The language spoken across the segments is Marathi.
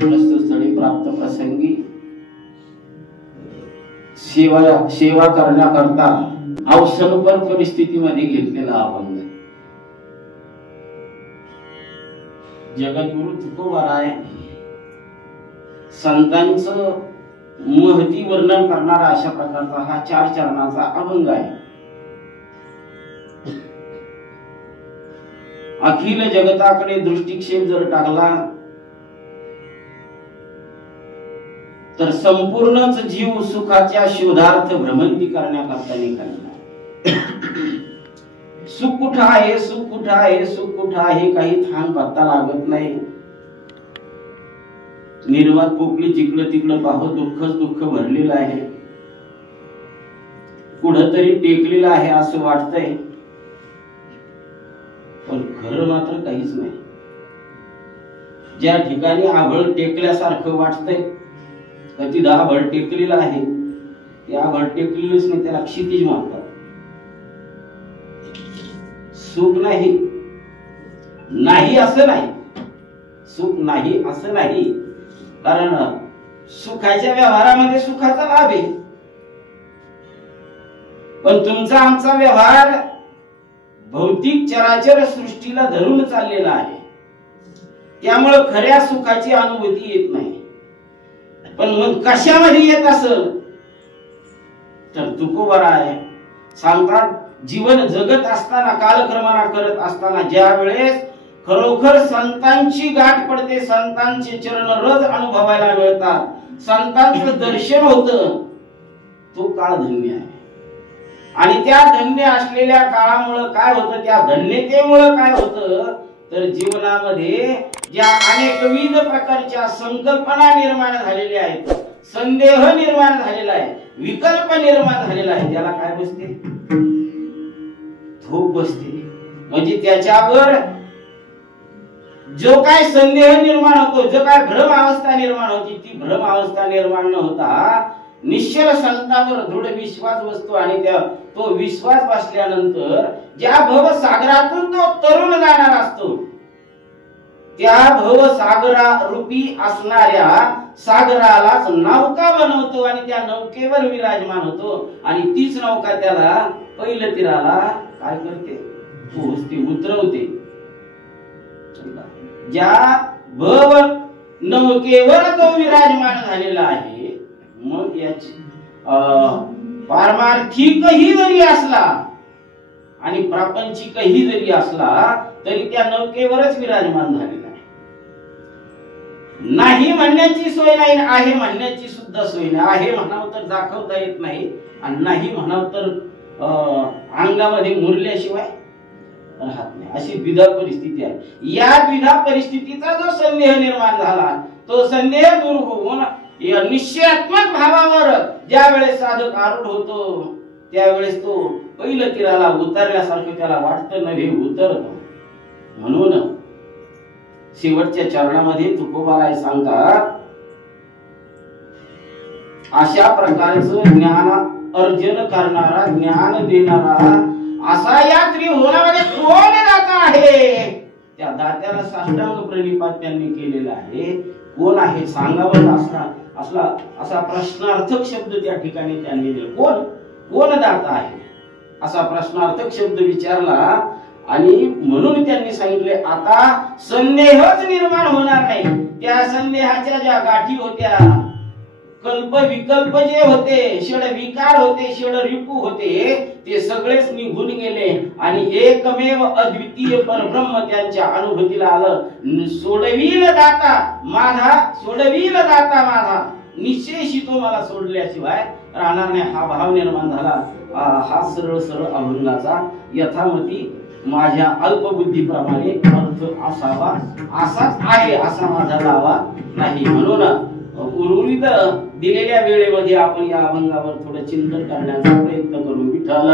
प्रस्थस्थळी प्राप्त प्रसंगी सेवा करण्याकरता अवसरपर परिस्थितीमध्ये घेतलेला अभंग. जगद्गुरु तुकोबाराय संतांचं महती वर्णन करणारा अशा प्रकारचा हा 4 चरणाचा अभंग आहे. अखिल जगताकडे दृष्टिक्षेप जर टाकला तर संपूर्णच जीव सुखाच्या शोधार्थ भ्रमंती करण्याकरता निघाला. सुख कुठं आहे, सुख कुठं आहे, सुख कुठं आहे काही थांब पत्ता लागत नाही. निर्वात पोकळी जिकडं तिकडं पाहत दुःखच दुःख भरलेलं आहे. कुठंतरी टेकलेलं आहे असं वाटतंय, पण खरं मात्र काहीच नाही. ज्या ठिकाणी आभळ टेकल्यासारखं वाटतंय, कधी आभळ टेकलेलं आहे, ते आभळ टेकलेलंच नाही, त्याला क्षितिज म्हणतात. सुख नाही, नाही असं नाही, सुख नाही असं नाही, कारण सुखाच्या व्यवहारामध्ये सुखाचा लाभ आहे. पण तुमचा आमचा व्यवहार भौतिक चराचर सृष्टीला धरून चाललेला आहे, त्यामुळे खऱ्या सुखाची अनुभूती येत नाही. पण मग कशामध्ये येत असेल तर तुकोबाराय सांगतात, जीवन जगत असताना कालक्रमणा करत असताना ज्या वेळेस खरोखर संतांची गाठ पडते, संतांचे चरण रज अनुभवायला मिळतात, संतांचं दर्शन होतं, तो काळ धन्य आहे. आणि त्या धन्य असलेल्या काळामुळे काय होतं, त्या धन्यतेमुळे काय होतं तर जीवनामध्ये ज्या अनेकविध प्रकारच्या संकल्पना निर्माण झालेल्या आहेत, संदेह निर्माण झालेला आहे, विकल्प निर्माण झालेला आहे, त्याला काय बसते, धोप बसते. म्हणजे त्याच्यावर जो काय संदेह निर्माण होतो, जो काय भ्रम अवस्था निर्माण होती, ती भ्रम अवस्था निर्माण न होता निश्चल संतांवर दृढ विश्वास बसतो. आणि तो विश्वास बसल्यानंतर ज्या भवसागरातून तो तरुण जाणार असतो, त्या भवसागरा रूपी असणाऱ्या सागरालाच नौका बनवतो आणि त्या नौकेवर विराजमान होतो. आणि तीच नौका त्याला पहिल्या तीराला काय करते, पोहोचते, उतरवते. ज्या भव नौकेवर तो विराजमान झालेला आहे, मग याची पारमार्थिकही जरी असला आणि प्रापंचिकही जरी असला तरी त्या नौकेवरच विराजमान झालेला आहे. नाही म्हणण्याची सोय नाही, आहे म्हणण्याची सुद्धा सोय नाही. आहे म्हणावं तर दाखवता येत नाही, आणि नाही म्हणावं तर अंगामध्ये मुरल्याशिवाय राहत नाही. अशी द्विधा परिस्थिती आहे. या द्विधा परिस्थितीचा जो संदेह निर्माण झाला, तो संदेह दूर होऊन निश्चयात्मक भावावर ज्या वेळेस साधक आरूढ होतो, त्यावेळेस तो पहिलं तीराला उतरल्यासारखं त्याला वाटतं, नव्हे उतरतो. म्हणून शेवटच्या चरणामध्ये तुकोबाराय सांगतात, अशा प्रकारचं ज्ञान अर्जन करणारा, ज्ञान देणारा असा या त्रिभुवनामध्ये कोण दाता आहे. त्या दात्याला साष्टांग प्रणिपात त्यांनी केलेला आहे. कोण आहे सांगावं असा प्रश्नार्थक शब्द त्या ठिकाणी त्यांनी दिला. कोण दाता आहे असा प्रश्नार्थक शब्द विचारला. आणि म्हणून त्यांनी सांगितले, आता संदेहच निर्माण होणार नाही. त्या संदेहाच्या ज्या गाठी होत्या, कल्प विकल्प जे होते, षड विकार होते, षड रिपू होते, ते सगळेच निघून गेले. आणि एकमेव अद्वितीय परब्रह्म त्यांच्या अनुभूतीला आलं. सोडवील दाता माझा, निश्चयशी तो मला सोडल्याशिवाय राहणार नाही, हा भाव निर्माण झाला. हा सरळ अभंगाचा यथामती माझ्या अल्पबुद्धीप्रमाणे अर्थ असावा, असाच आहे असा माझा दावा नाही. म्हणून उर्वरित दिलेल्या वेळेमध्ये आपण या अभंगावर थोडं चिंतन करण्याचा प्रयत्न करू. विठ्ठल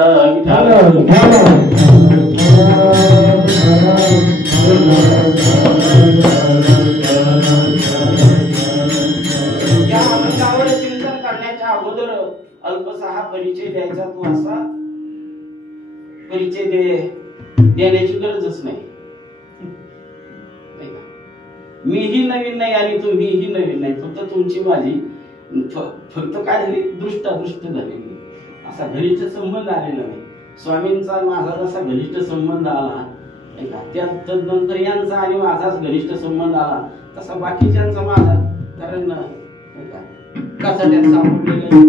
या अभंगावर चिंतन करण्याच्या अगोदर अल्पसा परिचय द्यायचा, तो असा परिचय देण्याची गरजच नाही. मीही नवीन नाही आणि तुम्हीही नवीन नाही, फक्त तुमची माझी फक्त काय झाली, दृष्ट झालेली, असा घनिष्ठ संबंध आलेला नाही. स्वामींचा माझा जसा घनिष्ठ संबंध आला नाही का, त्यानंतर यांचा आणि माझाच घनिष्ठ संबंध आला, तसा बाकीच्यांचा माझा, कारण कचाट्यात सापडलेला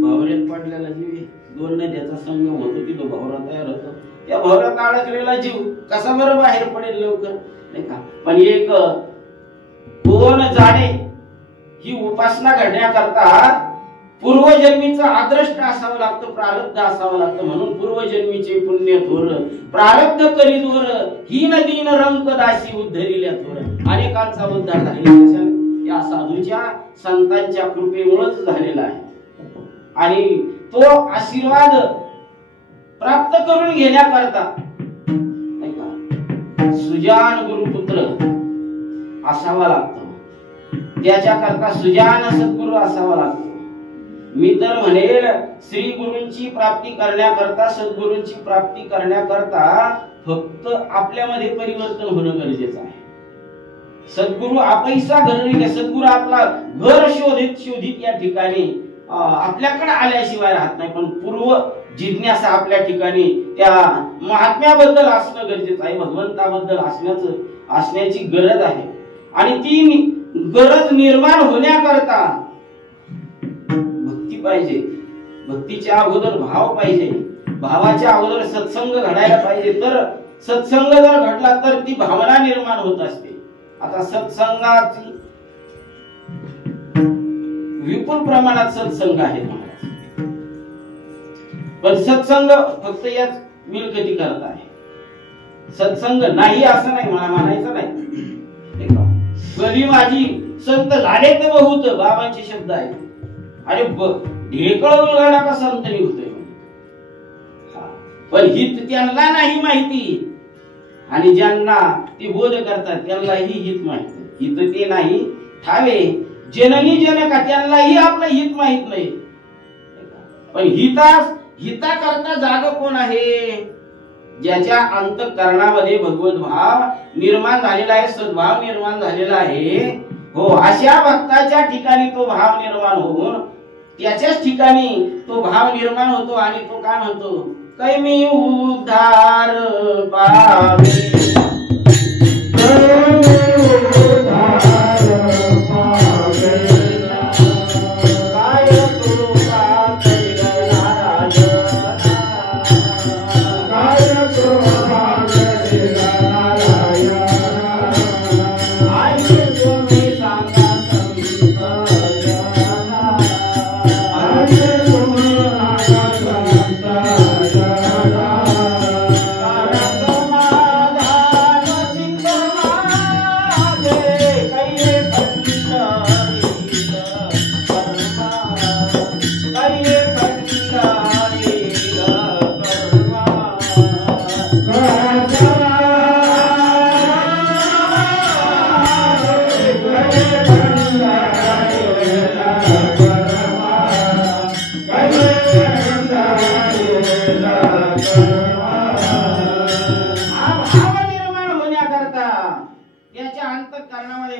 भावऱ्यात पडलेला जीव, दोन नद्याचा संगम होतो, तिथं भावरा तयार होतो, त्या भावऱ्यात अडकलेला जीव कसा बरं बाहेर पडेल लवकर नाही का. पण एक कोण जाणे ही उपासना घडण्याकरता पूर्वजन्मीचं आदृष्ट असावं लागतं, प्रारब्ध असावं लागतं. म्हणून पूर्वजन्मीचे पुण्य थोर, प्रारब्ध करी दूर, ही नदीन रंक दासी उद्धरिल्या थोर. अनेकांचा उद्धार झालेला या साधूच्या संतांच्या कृपेमुळेच झालेला आहे. आणि तो आशीर्वाद प्राप्त करून घेण्याकरता नाही का सुजान गुरुपुत्र असावा लागतो, त्याच्याकरता सुजान सद्गुरु असावा लागतो. मी तर म्हणेल श्री गुरूंची प्राप्ती करण्याकरता, सद्गुरूंची प्राप्ती करण्याकरता फक्त आपल्यामध्ये परिवर्तन होणं गरजेचं आहे. सद्गुरु आपैसा घर नाही, सद्गुरु आपला घर शोधित या ठिकाणी आपल्याकडे आल्याशिवाय राहत नाही. पण पूर्व जिज्ञासा आपल्या ठिकाणी त्या महात्म्याबद्दल असणं गरजेचं आहे, भगवंताबद्दल असण्याची गरज आहे. आणि ती गरज निर्माण होण्याकरता भक्ती पाहिजे, भक्तीच्या अगोदर भाव पाहिजे, भावाच्या अगोदर सत्संग घडायला पाहिजे. तर सत्संग जर घडला तर ती भावना निर्माण होत असते. आता सत्संगाची विपुल प्रमाणात सत्संग आहे, पण सत्संग फक्त याच मिळकती करत आहे. सत्संग नाही असं नाही, मला म्हणायचं नाही. गली माझी संत झाले तर बहुत, बाबांचे शब्द आहेत. अरे ढेकळ उलगडा का संत निघतोय, पण हित त्यांना नाही माहिती, आणि ज्यांना ती बोध करतात त्यांनाही हित माहिती. हित ते नाही ठावे जननी जनका, त्यांनाही आपलं हित माहित नाही. पण हिता करता जाग कोण आहे, ज्याच्या अंतःकरणामध्ये भगवत भाव निर्माण झालेला आहे, सद्भाव निर्माण झालेला आहे. हो, अशा भक्ताच्या ठिकाणी तो भाव निर्माण होऊन त्याच्याच ठिकाणी तो भाव निर्माण होतो. आणि तो काय म्हणतो, कैमी उद्धार पावे,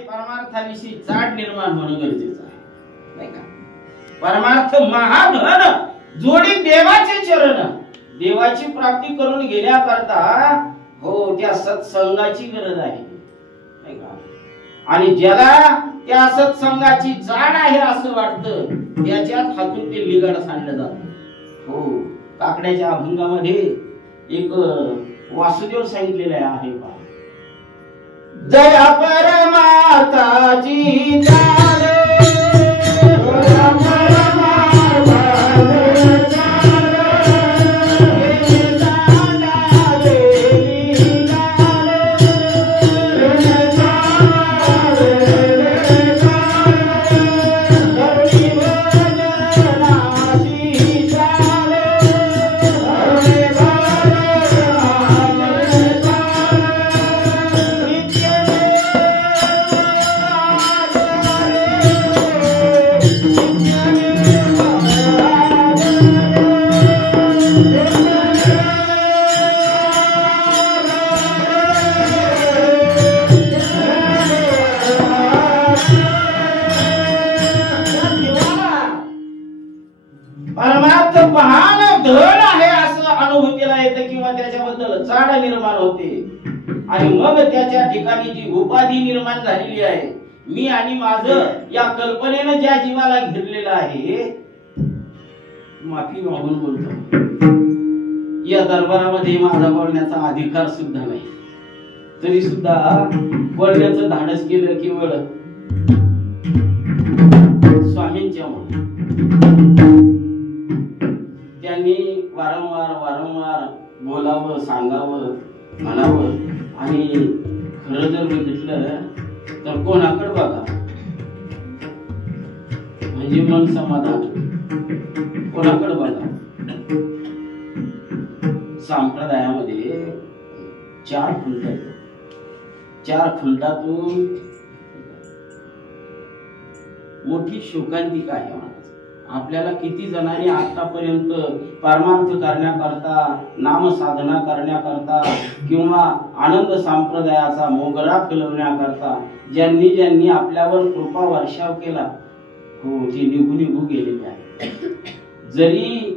परमार्थाविषयी जाड निर्माण होणं गरजेचं आहे नाही का. परमार्थ महाधन जोडी देवाचे चरण, देवाची प्राप्ती करून घेण्याकरता हो त्या सत्संगाची गरज आहे नाही का. आणि ज्याला त्या सत्संगाची जाड आहे असं वाटतं त्याच्यात हातून ते लिगाड सांडलं जातं. हो, काकड्याच्या अभंगामध्ये एक वासुदेव सांगितलेलं आहे पहा, जया परमार्थाची जाड, चाड निर्माण होते आणि मग त्याच्या ठिकाणी जी उपाधी निर्माण झालेली आहे, मी आणि माझं या कल्पनेनं ज्या जीवाला घेरलेलं आहे, माफी मागून बोलतो, या दरबारामध्ये माझा बोलण्याचा अधिकार सुद्धा नाही, तरी सुद्धा बोलण्याचं धाडस केलं केवळ स्वामींच्या मुळे. त्यांनी वारंवार वारंवार बोलावं, सांगावं, म्हणावं आणि खरं जर बघितलं तर कोणाकडे बघा म्हणजे मन समाधान, कोणाकडे बघा. संप्रदायामध्ये 4 खुंट आहेत. 4 खुंटातून मोठी शोकांतिका आहे. आपल्याला किती जणांनी आतापर्यंत परमार्थ करण्याकरता, नाम साधना करण्याकरता किंवा आनंद संप्रदायाचा मोगरा फुलवण्याकरता ज्यांनी ज्यांनी आपल्यावर कृपा वर्षाव केला, हो ते निघू गेलेले आहे. जरी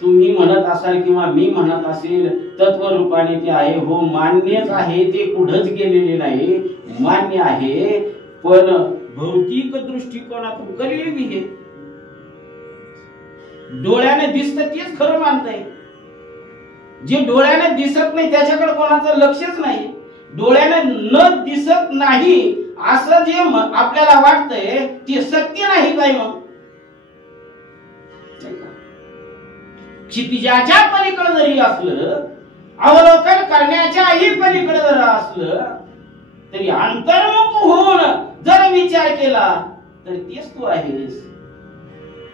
तुम्ही म्हणत असाल किंवा मी म्हणत असेल तत्वरूपाने ते आहे, हो मान्यच आहे, ते कुठंच गेलेले नाही, मान्य आहे. पण भौतिक दृष्टिकोनातून कलियुगी हे डोळ्याने दिसतं तेच खरं मानतंय. जे डोळ्याने दिसत नाही त्याच्याकडे कोणाचं लक्षच नाही. डोळ्याने न दिसत नाही असं जे आपल्याला वाटतंय ते सत्य नाही काय? मग क्षितिजाच्या पलीकडे जरी असलं, अवलोकन करण्याच्याही पलीकडे जर असलं, तरी अंतर्मुख होऊन जर विचार केला तर तेच तू आहेस,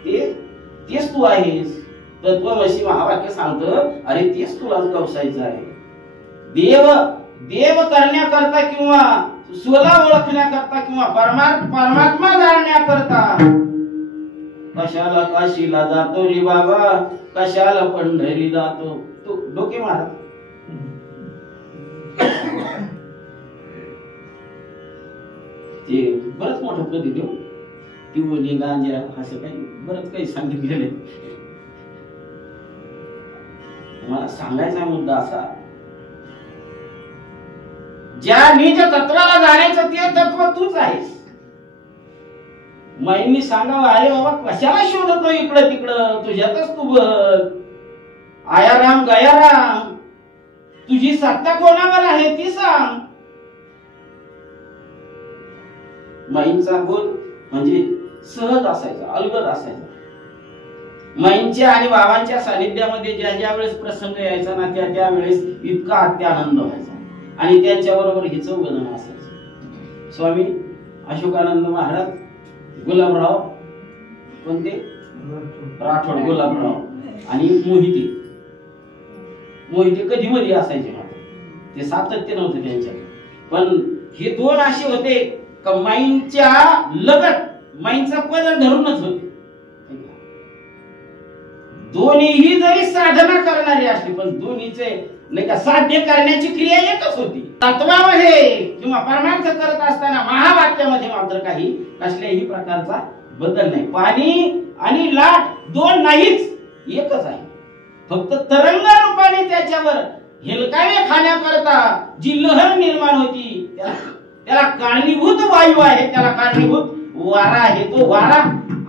तेच तू आहेस. तत्वमसी महावाक्य सांगतं, अरे तेच तुला गवसायचं आहे. देव करण्याकरता किंवा स्वला ओळखण्याकरता किंवा परमात्मा जाणण्याकरता कशाला काशीला जातो रे बाबा, कशाला पंढरी जातो. तू डोके मार. ते बरंच मोठं पदी देऊ टिवणी गांजा असं काही बरंच काही सांगितलेलं. मला सांगायचा मुद्दा असा, ज्या निज तत्वाला जाण्याचं ते तत्व तूच आहेस. माईंनी सांगावं, अरे बाबा कशाला शोधतो इकडं तिकडं, तुझ्यातच तू बघ. आयाराम गयाराम, तुझी सत्ता कोणावर आहे ती सांग. माईंचा बोल म्हणजे सहज असायचा, अलगद असायचा. माईंच्या आणि बाबांच्या सानिध्यामध्ये ज्या ज्या वेळेस प्रसंग यायचा ना, त्या वेळेस इतका अत्यानंद व्हायचा. आणि त्यांच्याबरोबर हे 4 जण असायचे. स्वामी अशोकानंद महाराज, गुलाबराव, कोणते राठोड गुलाबराव आणि मोहिते कधी मध्ये असायचे. ते सातत्य नव्हते त्यांच्याकडे. पण हे 2 असे होते का माईंच्या लगत माईंचा पदर धरूनच होते. दोन्हीही जरी साधना करणारे असले पण दोन्हीचे नाही का साध्य करण्याची क्रिया एकच होती. तत्वामध्ये किंवा परमार्थ करत असताना महावाक्यामध्ये मात्र काही कसल्याही प्रकारचा बदल नाही. पाणी आणि लाट 2 नाहीच, एकच आहे. फक्त तरंग रूपाने त्याच्यावर हेलकावे खाण्याकरता जी लहर निर्माण होती त्याला कारणीभूत वायू आहे, त्याला कारणीभूत वारा आहे. तो वारा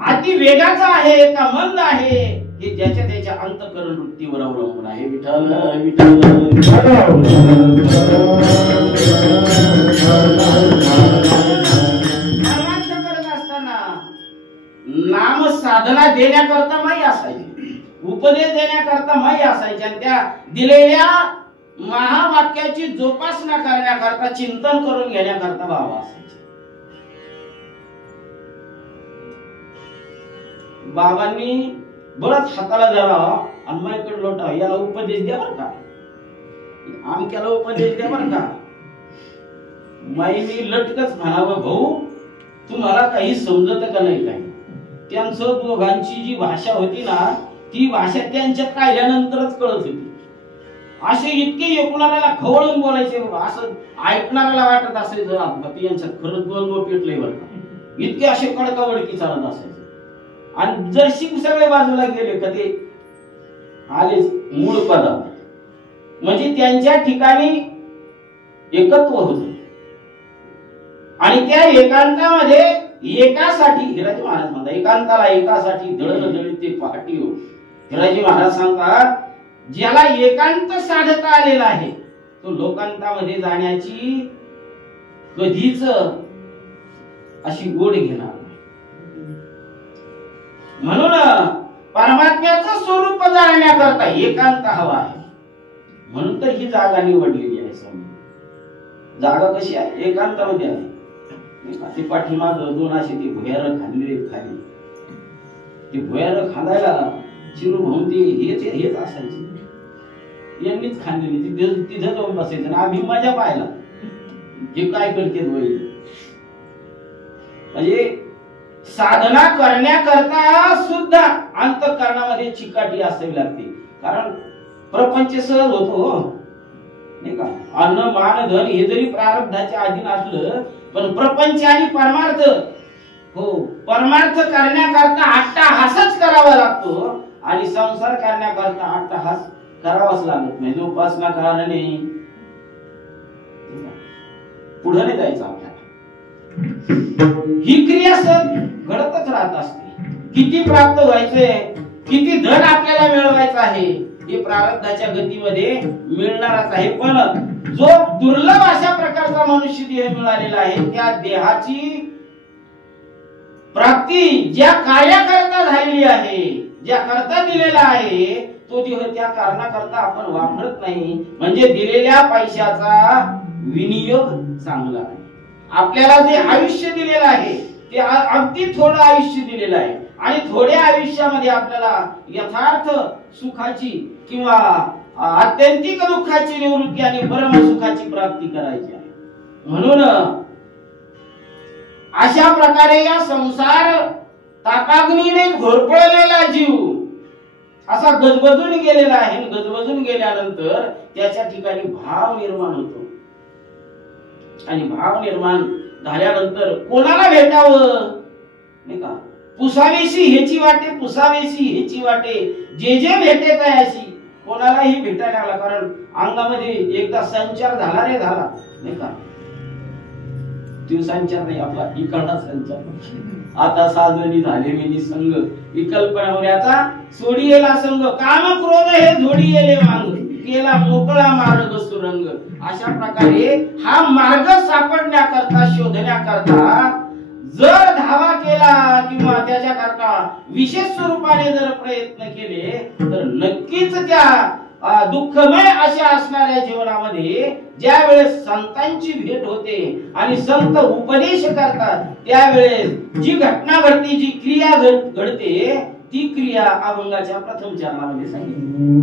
अति वेगाचा आहे का मंद आहे हे त्याच्या अंतःकरण वृत्तीवर अवलंबून आहे. विठ्ठल विठ्ठल परमार्थ करत असताना नाम साधना देण्याकरता माई असायची, उपदेश देण्याकरता माई असायची आणि त्या दिलेल्या महावाक्याची जोपासना करण्याकरता, चिंतन करून घेण्याकरता बाबा असायचे. बाबांनी बरंच हाताला धरा आणि माझ्याकडे लोटा, याला उपदेश द्या बरं का, आमक्याला उपदेश द्या बरं का. माईनी लटकच म्हणावं, भाऊ तुम्हाला काही समजत का नाही काही. त्यांचं दोघांची जी भाषा होती ना, ती भाषा त्यांच्यात राहिल्यानंतरच कळत होती. असे इतके ऐकणाऱ्याला खवळून बोलायचे, असं ऐकणाऱ्याला वाटत असायचं यांच्यात खरंच 2 पेटले बरं का. इतके असे कडकावडकी चालत असायचे. आणि जर शिक सगळे बाजूला गेले का ते आलेच मूळ पदावर. म्हणजे त्यांच्या ठिकाणी एकत्व होत आणि त्या एकांतामध्ये एकासाठी हिराजी महाराज म्हणतात एकांताला एकासाठी दळण दळीते पहाटी हो. हिराजी महाराज सांगतात ज्याला एकांत साधता आलेला आहे तो लोकांतामध्ये जाण्याची कधीच अशी गोड घेणार नाही. म्हणून परमात्म्याचं स्वरूप जाणण्याकरता एकांत हवा आहे. म्हणून तर ही जागा निवडलेली आहे. स्वामी जागा कशी आहे एकांतामध्ये आहे. ते पाठीमाग दोन असे ते भुयार खाल्लेले खाली ते भुयार खांदायला चिरू भाऊन ते हेच असायचे यांनीच खाल्लेली तिथं जाऊन बसायचं ना आम्ही मजा पाहायला हे काय करते म्हणजे साधना करण्याकरता सुद्धा अंतःकरणामध्ये चिकाटी असावी लागते. कारण प्रपंच सहज होतो नाही का. अन्न मान धन हे जरी प्रारब्धाच्या अधीन असलं पण प्रपंच आणि परमार्थ हो परमार्थ करण्याकरता अट्टाहासच करावा लागतो आणि संसार करण्याकरता अट्टाहास करावाच लागत नाही. उपासना कारणे पुढे नाही जायचं आपल्याला. ही क्रिया सर घडतच राहत असते. किती प्राप्त व्हायचे किती धन आपल्याला मिळवायचं आहे हे प्रारब्धाच्या गतीमध्ये मिळणारच आहे. पण जो दुर्लभ अशा प्रकारचा मनुष्य देह मिळालेला आहे त्या देहाची प्राप्ती ज्या कार्याकरता झालेली आहे ज्या करता दिलेला आहे तो देह त्या कारणाकरता आपण वापरत नाही. म्हणजे दिलेल्या पैशाचा विनियोग चांगला आहे. आपल्याला जे आयुष्य दिलेलं आहे ते अगदी थोडं आयुष्य दिलेलं आहे आणि थोड्या आयुष्यामध्ये आपल्याला यथार्थ सुखाची किंवा आत्यंतिक दुःखाची निवृत्ती आणि परम सुखाची प्राप्ती करायची आहे. म्हणून अशा प्रकारे या संसार तापाग्नीने घोरपळलेला जीव असा गजबजून गेलेला आहे. गजबजून गेल्यानंतर त्याच्या ठिकाणी भाव निर्माण होतो आणि भाव निर्माण झाल्यानंतर कोणाला भेटावं नाही का. पुसावेशी ह्याची वाटे पुसावेशी ह्याची वाटे जे जे भेटत आहे अशी कोणालाही भेटायला लागला. कारण अंगामध्ये एकदा संचार झाला रे झाला नाही का. संचार नाही आपला इकडा संचार. आता साधनी झाले मी निसंग विकल्पना होण्याचा सोडी येला संग काम क्रोध हे जोडी येले मांग केला मोकळा मार्ग सुरंग. अशा प्रकारे हा मार्ग सापडण्याकरता शोधण्याकरता जर धावा केला किंवा त्याच्याकरता विशेष स्वरूपाने जर प्रयत्न केले तर नक्कीच त्या दुःखमय अशा असणाऱ्या जीवनामध्ये ज्या वेळेस संतांची भेट होते आणि संत उपदेश करतात त्यावेळेस जी घटना घडते जी क्रिया घडते ती क्रिया अभंगाच्या प्रथम चरणामध्ये सांगितली.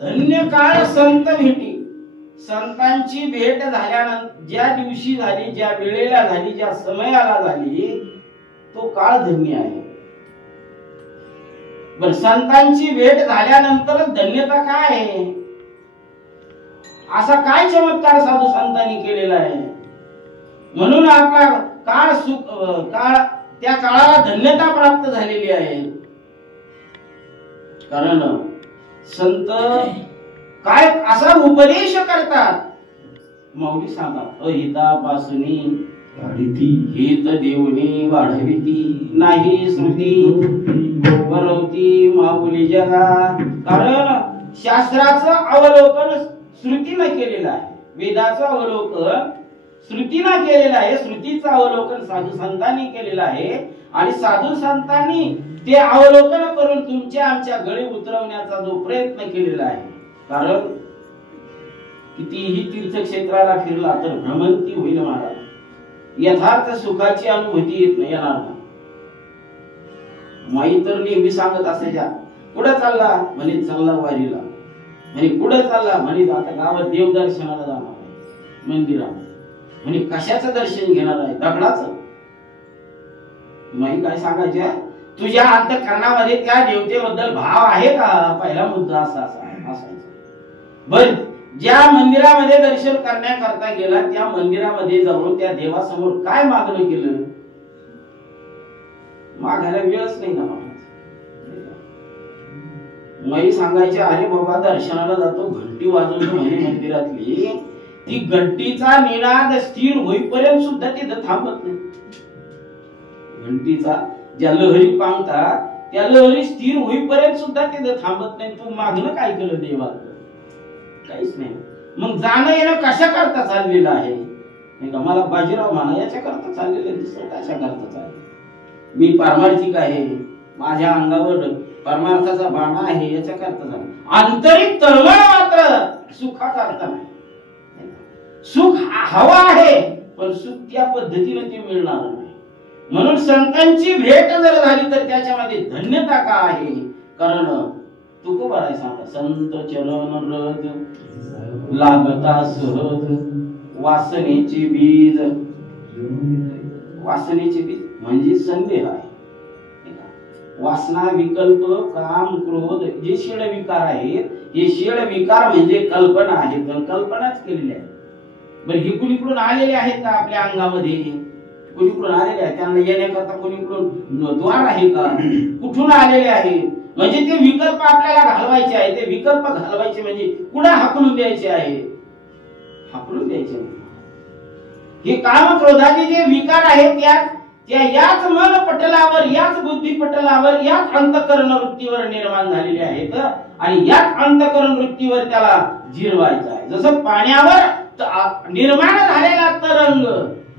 धन्य काळ संत भेटी. संतांची भेट झाल्यानंतर ज्या दिवशी झाली ज्या वेळेला झाली ज्या समयाला झाली तो काळ धन्य आहे. बर संतांची भेट झाल्यानंतर धन्यता काय आहे? असा काय चमत्कार साधू संतांनी केलेला आहे म्हणून आपला काळ त्या काळाला धन्यता प्राप्त झालेली आहे. कारण संत काय असा उपदेश करतात, माऊली सांगतात, अहितापासूनी हित देऊनी वाढविती नाही श्रुती बरवती माऊली जगा. कारण शास्त्राचं अवलोकन श्रुतीनं केलेलं आहे, वेदाचं अवलोकन श्रुतीनं केलेलं आहे, श्रुतीचं अवलोकन साधू संतांनी केलेलं आहे आणि साधू संतांनी ते अवलोकन करून तुमच्या आमच्या गळे उतरवण्याचा जो प्रयत्न केलेला आहे. कारण कितीही तीर्थक्षेत्राला फिरला तर भ्रमंती होईल महाराज, यथार्थ सुखाची अनुभूती येत नाही येणार नाही. माई तर नेहमी सांगत असायच्या, कुठं चालला म्हणे चालला वारीला, म्हणे कुठं चालला म्हणे आता गावात देव दर्शनाला जाणार आहे मंदिरात, म्हणे कशाचं दर्शन घेणार आहे दगडाचं. माई काय सांगायच्या, तुझ्या अंतःकरणामध्ये त्या देवतेबद्दल भाव आहे का? पहिला मुद्दा असा असायचा. बर ज्या मंदिरामध्ये दर्शन करण्याकरता गेला त्या मंदिरामध्ये जाऊन त्या देवासमोर काय मागणं केलं? मागायला वेळच नाही ना महाराज. माई सांगायच्या, अरे बाबा दर्शनाला जातो घंटी वाजवतो म्हणे मंदिरातली, ती घंटीचा निनाद स्थिर होईपर्यंत सुद्धा तिथं थांबत नाही. घंटीचा ज्या लहरी पांगतात त्या लहरी स्थिर होईपर्यंत सुद्धा तिथं थांबत नाही. तू मागणं काय केलं देवाला? काहीच नाही. मग जाणं येणं कशा करता चाललेलं आहे? मला बाजीराव म्हणा याच्या करता चाललेलं दुसरं कशा करता चाललेलं? मी पारमार्थिक आहे, माझ्या अंगावर परमार्थाचा बाणा आहे याच्या करता चाललं. आंतरिक तळमळ मात्र सुखा करता नाही. सुख हवा आहे पण सुख त्या पद्धतीने ते मिळणार नाही. म्हणून संतांची भेट जर झाली तर त्याच्यामध्ये धन्यता का आहे? कारण तुकोबाराय सांगा, संत चरण रज लागता सहज वासनेचे बीज. वासनेचे बीज म्हणजे संदेह आहे. वासना, विकल्प, काम, क्रोध जे षड विकार आहेत, हे षड विकार म्हणजे कल्पना आहेत, कल्पनाच केलेल्या आहेत. बरं हे कुणीकडून आलेले आहेत का आपल्या अंगामध्ये? कुणीकडून आलेले आहेत? त्यांना येण्याकरता कुणीकडून द्वार आहे का? कुठून आलेले आहेत? म्हणजे ते विकल्प आपल्याला घालवायचे आहे. ते विकल्प घालवायचे म्हणजे कुणा हाकलून द्यायचे आहे? हाकलून द्यायचे नाही. हे काम क्रोधाचे जे विकार आहेत त्या याच मन पटलावर, याच बुद्धी पटलावर, याच अंतःकरण वृत्तीवर निर्माण झालेले आहेत आणि याच अंतःकरण वृत्तीवर त्याला जिरवायचं आहे. जसं पाण्यावर निर्माण झालेला तरंग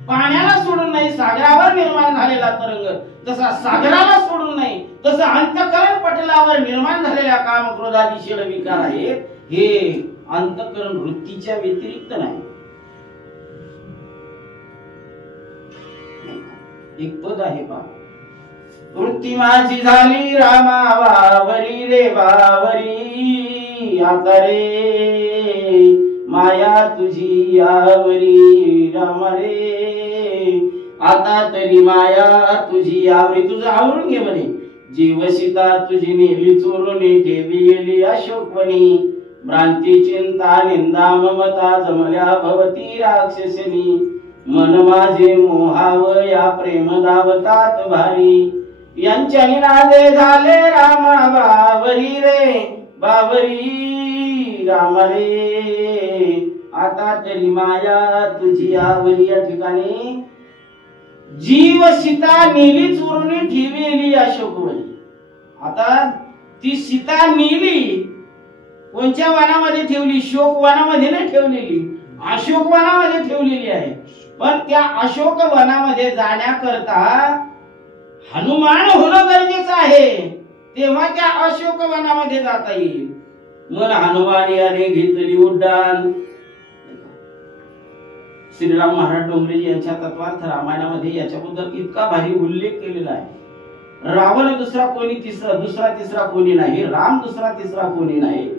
पाण्याला सोडून नाही, सागरावर निर्माण झालेला तरंग तसा सागराला सोडून नाही, तसं अंतःकरण पटलावर निर्माण झालेल्या काम क्रोधादी षड विकार आहेत, हे अंतःकरण वृत्तीच्या व्यतिरिक्त नाही. एक पद आहे पहा, वृत्ती माझी झाली रामा वावरी रे वावरी, आता रे माया तुझी यावरी रामा रे, आता तरी माया तुझी यावरी. तुझं आवरून घे म्हणे. जीव सीता तुझी नेली चोरून ठेवी गेली अशोकवनी, भ्रांती चिंता निंदा ममता जमल्या भवती राक्षसनी, मन माझे मोहाव या प्रेम धावतात भारी, यांच्या नादे झाले रामा बावरी रे बावरी रामा रे, आता तरी माया तुझी यावरी. या ठिकाणी जीव सीता नेली चोरून ठेवली अशोकवनी. आता ती सीता नेली कोणत्या वनामध्ये ठेवली? शोक वनामध्ये नाही ठेवलेली, अशोक वनामध्ये ठेवलेली आहे. पण त्या अशोक वनामध्ये जाण्याकरता हनुमान होणं गरजेचं आहे, तेव्हा त्या अशोक वनामध्ये जाता येईल. मन हनुमान याने घेतली उड्डाण. श्रीराम महाराज डोंगरे यांच्या तत्वार्थ रामायणामध्ये याच्याबद्दल इतका भारी उल्लेख केलेला आहे. रावण दुसरा कोणी तिसरा कोणी नाही, राम दुसरा तिसरा कोणी नाही.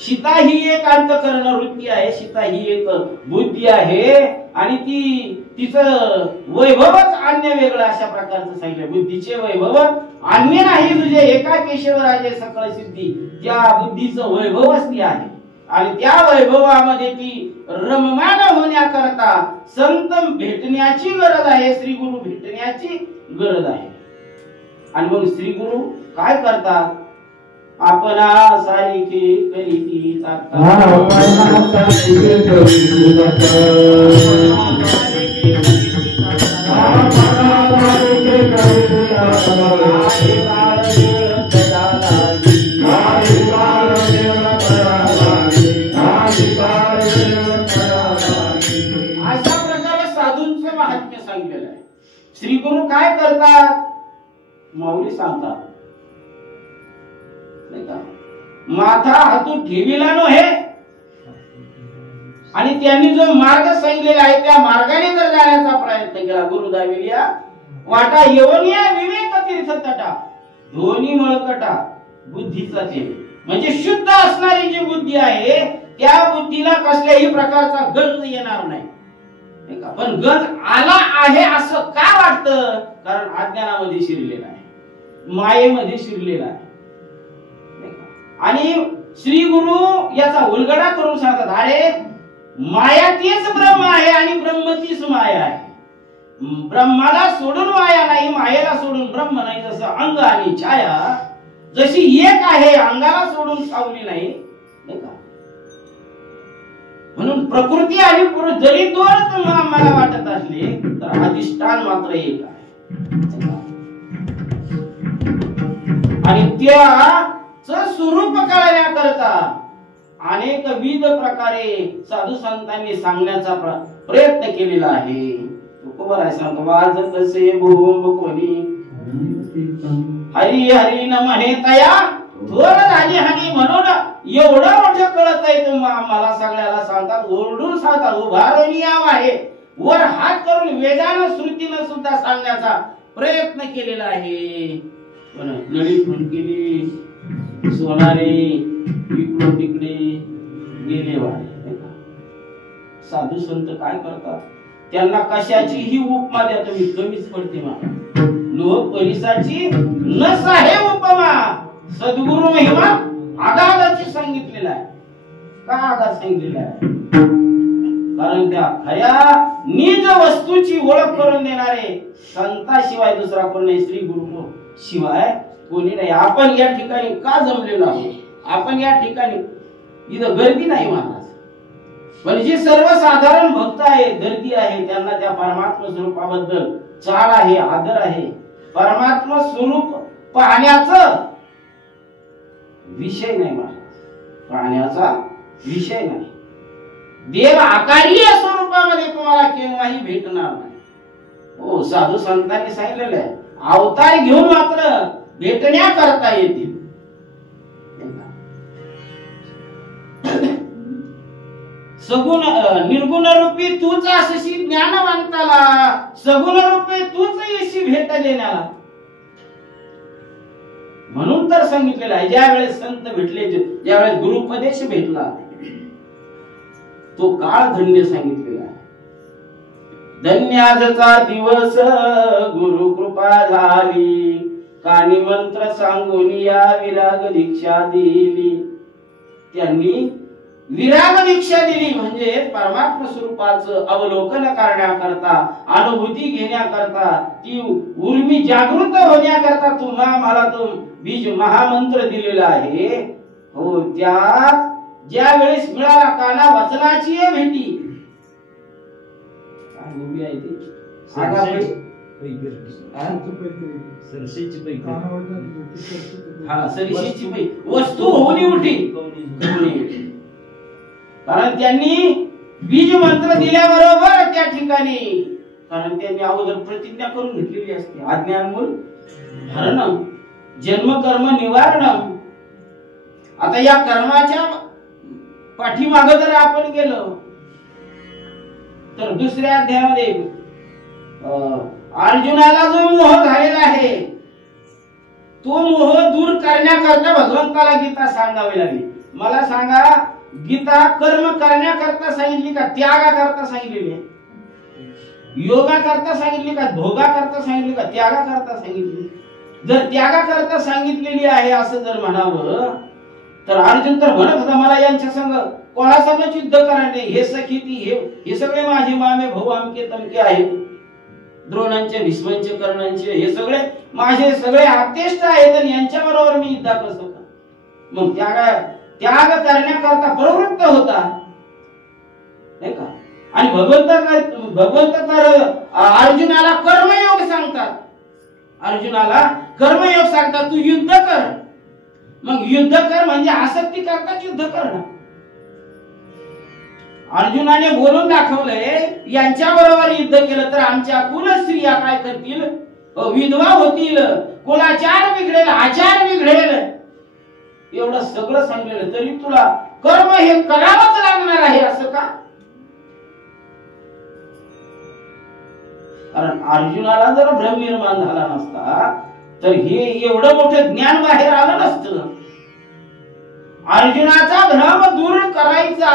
सीता ही एक अंतःकरण वृत्ती आहे, सीता ही एक बुद्धी आहे आणि ती तिचं वैभवच अन्य वेगळं अशा प्रकारचं सांगितलं. बुद्धीचे वैभव अन्य नाही तुझे, एका केशव राजे सकळ सिद्धी. त्या बुद्धीचं वैभवच ती आहे आणि त्या वैभवामध्ये ती रममाण होण्याकरता संत भेटण्याची गरज आहे, श्री गुरु भेटण्याची गरज आहे. आणि मग श्री गुरु काय करतात? आपणा सारिखे करीती अशा प्रकारे साधूंचं महात्म्य सांगितलेलं आहे. श्री गुरु काय करतात? माऊली सांगतात माथा हातून ठेविला नव्हे आणि त्यांनी जो मार्ग सांगितलेला आहे त्या मार्गाने जर जाण्याचा प्रयत्न केला, गुरुदाविलिया वाटा येवनिया विवेक तीर्थ तटा दोन्ही मळकटा बुद्धीचा म्हणजे शुद्ध असणारी जी बुद्धी आहे त्या बुद्धीला कसल्याही प्रकारचा गंज येणार नाही. पण गंज आला आहे असं का वाटतं? कारण अज्ञानामध्ये शिरलेला आहे, मायेमध्ये शिरलेला आहे. आणि श्री गुरु याचा उलगडा करून सांगतात, अरे माया तीच ब्रह्म आहे आणि ब्रह्म तीच माया आहे. ब्रह्माला सोडून माया नाही, मायेला सोडून ब्रह्म नाही. जसं अंग आणि छाया जशी एक आहे, अंगाला सोडून सावली नाही. म्हणून प्रकृती आणि पुरुष जरी दोन मला वाटत असले तर अधिष्ठान मात्र एक आहे. आणि त्याच स्वरूप कळण्याकरता अनेक विविध प्रकारे साधू संतांनी सांगण्याचा प्रयत्न केलेला आहे. तुकोबर आहे सांगतो, वाज कसे भूम कोणी हरी हरी न म्हणे तया थोर झाली हानी. म्हणून एवढं मोठं कळत आहे तुम्हाला, मला सगळ्याला सांगतात, ओरडून सांगतात, उभारून याव आहे, वर हात करून वेदानं श्रुतीनं सुद्धा सांगण्याचा प्रयत्न केलेला आहे. पण लढी फुंकेली सोनारे इकडून तिकडे गेले वाढे. साधू संत काय करतात? त्यांना कशाचीही उपमा द्या तुम्ही, कमीच पडते. मला लोक परिसाची नस आहे उपमा. सद्गुरु महिमा आगाधाची सांगितलेला आहे. का आगाध सांगितलेला आहे? कारण त्या खऱ्या निज वस्तूची ओळख करून देणारे संताशिवाय दुसरा कोण नाही, श्री गुरु शिवाय कोणी नाही. आपण या ठिकाणी का जमलेलो आहोत? आपण या ठिकाणी इथं गर्दी नाही महाराज, पण जे सर्वसाधारण भक्त आहे, गर्दी आहे, त्यांना त्या परमात्मा स्वरूपाबद्दल चाल आहे, आदर आहे. परमात्मा स्वरूप पाहण्याचा विषय नाही महाराज, पाहण्याचा विषय नाही. देव आकारीय स्वरूपामध्ये तुम्हाला केव्हाही भेटणार नाही. हो, साधू संतांनी सांगितलेलं आहे, अवतार घेऊन मात्र भेटण्या करता येतील. सगुण निर्गुण रूपी तूच असशी ज्ञानवंताला, सगुण रूपी तूच येशी भेट देण्याला. म्हणून तर सांगितलेलं आहे, ज्या वेळेस संत भेटले, ज्या वेळेस गुरुपदेश भेटला, तो काळ धन्य सांगितलेला आहे. धन्याचा दिवस गुरु कृपा झाली, कानी मंत्र सांगून या विराग दीक्षा दिली. त्यांनी विराग दीक्षा दिली म्हणजे परमात्मा स्वरूपाचं अवलोकन करण्याकरता, अनुभूती घेण्याकरता, ती उर्मी जागृत होण्याकरता तुम्हा मला तो बीज महामंत्र दिलेला आहे. हो, त्यात ज्या वेळेस मिळाला काना वचनाची भेटी, काय उभी आहे ती सरशीची पैकी वस्तू होऊन उठी. कारण त्यांनी बीज मंत्र दिल्याबरोबर त्या ठिकाणी, कारण त्यांनी अगोदर प्रतिज्ञा करून घेतलेली असते, अज्ञानमूल हरणम जन्म कर्म निवारणम. आता या कर्माच्या पाठीमाग जर आपण गेलो तर दुसऱ्या अध्यायामध्ये अर्जुनाला जो मोह झालेला आहे तो मोह दूर करण्याकरता भगवंताला गीता सांगावी लागली. मला सांगा, गीता कर्म करण्याकरता सांगितली का त्यागाकरता सांगितलेली आहे? योगा करता सांगितली का, भोगा करता सांगितली का, त्यागा करता सांगितली? जर त्यागा करता सांगितलेली आहे असं जर म्हणावं तर अर्जुन तर म्हणत होता मला यांच्या संग कोणासंगच युद्ध करायचे, हे सखी ती हे सगळे माझे मामे भाऊ आमके तमके आहेत, द्रोणांचे भीष्मांचे कर्णांचे हे सगळे माझे सगळे आतेष्ट आहेत आणि यांच्या बरोबर मी युद्ध कसं का? मग त्याग करण्याकरता प्रवृत्त होता नाही का? आणि भगवंत तर अर्जुनाला कर्मयोग सांगतात, अर्जुनाला कर्मयोग सांगतात, तू युद्ध कर. मग युद्ध कर म्हणजे आसक्ती करताच युद्ध कर ना. अर्जुनाने बोलून दाखवलंय यांच्या बरोबर युद्ध केलं तर आमच्या कुल स्त्रिया काय करतील, विधवा होतील, कुलाचार बिघडेल, आचार बिघडेल, एवढं सगळं सांगितलं तरी तुला कर्म हे करावंच लागणार आहे असं का? कारण अर्जुनाला जर भ्रम निर्माण झाला नसता तर हे एवढं मोठं ज्ञान बाहेर आलं नसतं. अर्जुनाचा भ्रम दूर करायचा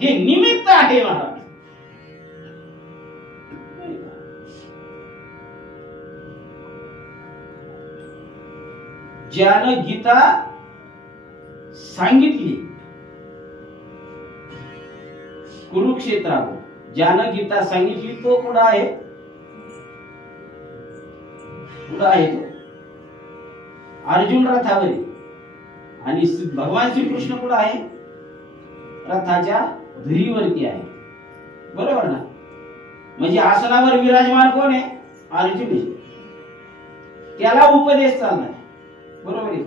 हे निमित्त आहे महाराज. ज्यानं गीता सांगितली कुरुक्षेत्रावर, ज्यानं गीता सांगितली तो कुठं आहे? कुठं आहे तो? अर्जुन रथावर आणि भगवान श्रीकृष्ण कुठं आहे? रथाच्या धुरीवरती आहे, बरोबर ना? म्हणजे आसनावर विराजमान कोण आहे? अर्जुन. त्याला उपदेश चाललाय, बरोबर आहे ना?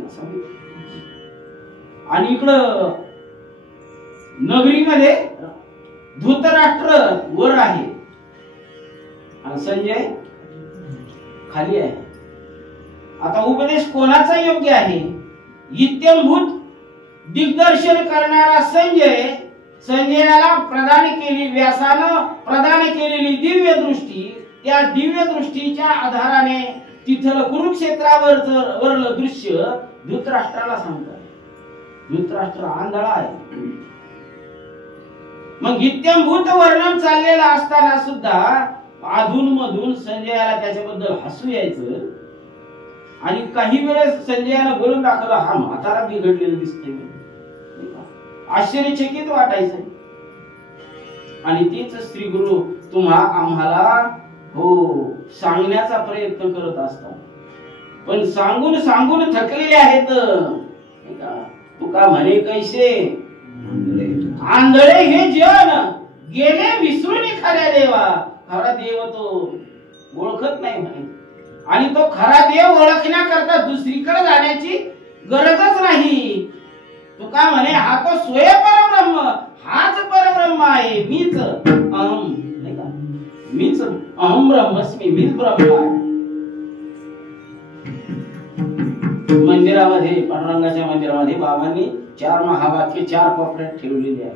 आणि इकडं नगरीमध्ये धृतराष्ट्र वर आहे आणि संजय खाली आहे. आता उपदेश कोणाचा योग्य आहे? इत्यंभूत दिग्दर्शन करणारा संजयाला प्रदान केली, व्यासानं प्रदान केलेली दिव्य दृष्टी, त्या दिव्य दृष्टीच्या आधाराने तिथलं कुरुक्षेत्रावरचं दृश्य धृतराष्ट्राला सांगतात. धृतराष्ट्र आंधळा आहे. मग इत्यंभूत वर्णन चाललेलं असताना सुद्धा अधून मधून संजयाला त्याच्याबद्दल हसू यायचं आणि काही वेळेस संजयाला बोलून दाखवलं हा म्हातारा बिघडलेला दिसतोय, आश्चर्यचकित वाटायचं. आणि तेच श्री गुरु आम्हाला हो सांगण्याचा प्रयत्न करत असतात, पण सांगून सांगून थकलेले आहेत. तुका म्हणे कैसे आंधळे हे जन गेले विसरून खऱ्या देवा. खरा देव तो ओळखत नाही म्हणे, आणि तो खरा देव ओळखण्याकरता दुसरीकडे जाण्याची गरजच नाही. तुका म्हणे हा तो स्वयं परब्रह्म, हाच परब्रह्म आहे, मीच अहम, नाही का? मीच अहम ब्रह्मस्मी, मीच ब्रह्म आहे. मंदिरामध्ये, पांडुरंगाच्या मंदिरामध्ये बाबांनी 4 महावाक्य 4 कोपऱ्यात ठेवलेली आहे.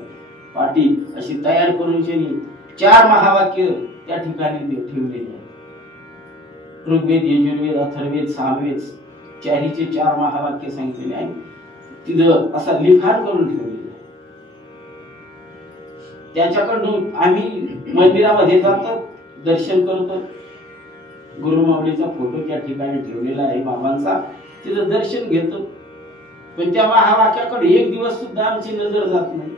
पाटी अशी तयार करून 4 महावाक्य त्या ठिकाणी ठेवलेली आहे. ऋग्वेद, यजुर्वेद, अथर्ववेद, सामवेद चारीचे 4 महावाक्य सांगितलेले आहे. तिथं असा लिखाण करून ठेवलेलं आहे. त्याच्याकडून आम्ही मंदिरामध्ये जातो, दर्शन करतो. गुरुमाऊलीचा फोटो त्या ठिकाणी ठेवलेला आहे बाबांचा, तिथं दर्शन घेतो. पण त्या महावाक्याकडे एक दिवस सुद्धा आमची नजर जात नाही.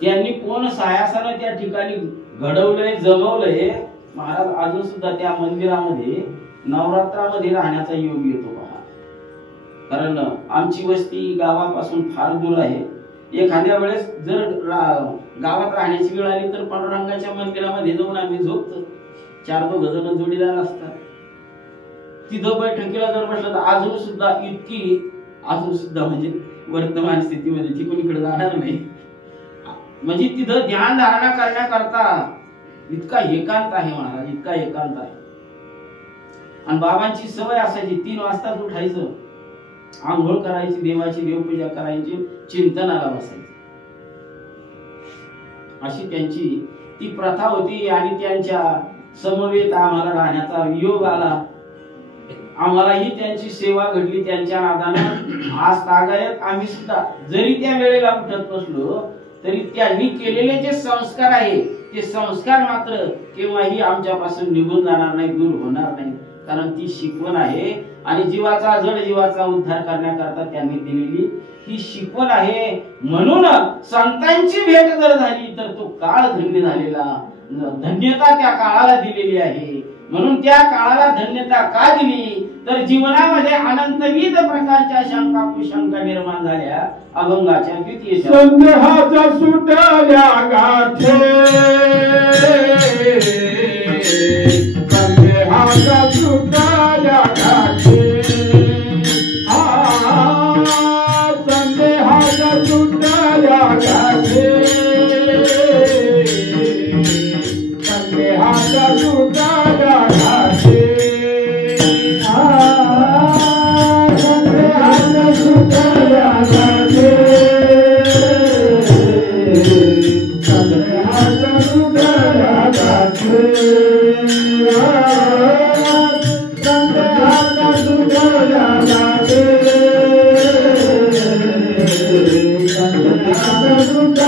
त्यांनी कोण सायासानं त्या ठिकाणी घडवलंय, जमवलंय. महाराज अजून सुद्धा त्या मंदिरामध्ये नवरात्रामध्ये राहण्याचा योग येतो पहा. कारण आमची वस्ती गावापासून फार दूर आहे. एखाद्या वेळेस जर गावात राहण्याची वेळ आली तर पांडुरंगाच्या मंदिरामध्ये जाऊन आम्ही झोपतो. 4-2 जण जोडीदार असतात. तिथं बैठकीला जर बसलं तर अजून सुद्धा म्हणजे वर्तमान स्थितीमध्ये ती कोणीकडे जाणार नाही. म्हणजे तिथं ध्यान धारणा करण्याकरता इतका एकांत आहे महाराज, इतका एकांत आहे. आणि बाबांची सवय असायची 3 वाजताच उठायचं, आंघोळ करायची, देवाची देवपूजा करायची, चिंतनाला बसायचं. अशी त्यांची ती प्रथा होती. आणि त्यांच्या समवेत आम्हाला राहण्याचा योग आला. आम्हालाही त्यांची सेवा घडली त्यांच्या नादानं. आज तागायत आम्ही सुद्धा जरी त्या वेळेला उठत नसलो तरी त्यांनी केलेले जे संस्कार आहे ते संस्कार मात्र केव्हाही आमच्यापासून निघून जाणार नाही, दूर होणार नाही, कारण ती शिकवण आहे आणि जीवाचा जड जीवाचा उद्धार करण्याकरता त्यांनी दिलेली ही शिकवण आहे. म्हणून संतांची भेट जर झाली तर तो काळ धन्य झालेला, धन्यता त्या काळाला दिलेली आहे. म्हणून त्या काळाला धन्यता का दिली तर जीवनामध्ये अनंतविध प्रकारच्या शंका कुशंका निर्माण झाल्या. अभंगाच्या द्वितीय संदेहाच्या सुटल्या गाठे, संदेहाच्या सुटल्या गाठे, संदेहाच्या सुटल्या गाठे, संदेहाच्या सुटल्या गाठे, संदेहाच्या सुटल्या गाठे, संदेहाच्या सुटल्या गाठे, संदेहाच्या सुटल्या गाठे, संदेहाच्या सुटल्या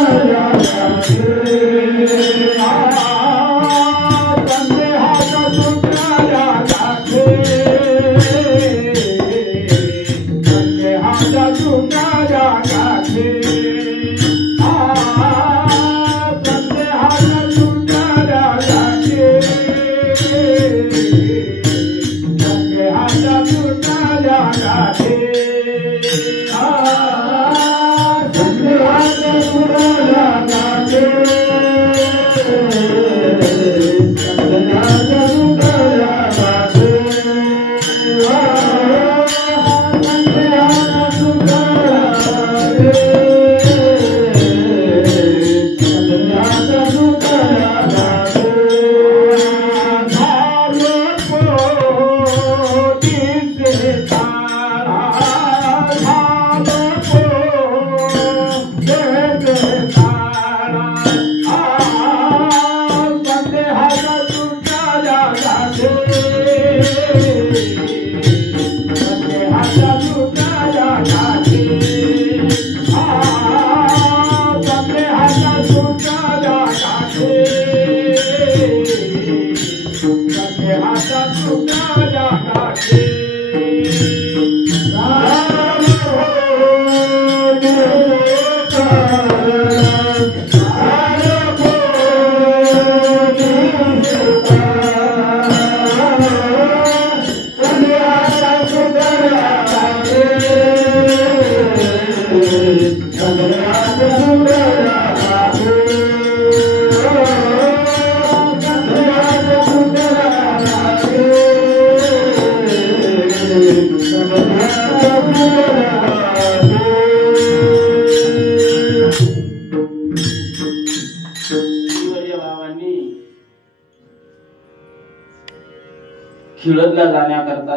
खिळदला जाण्याकरता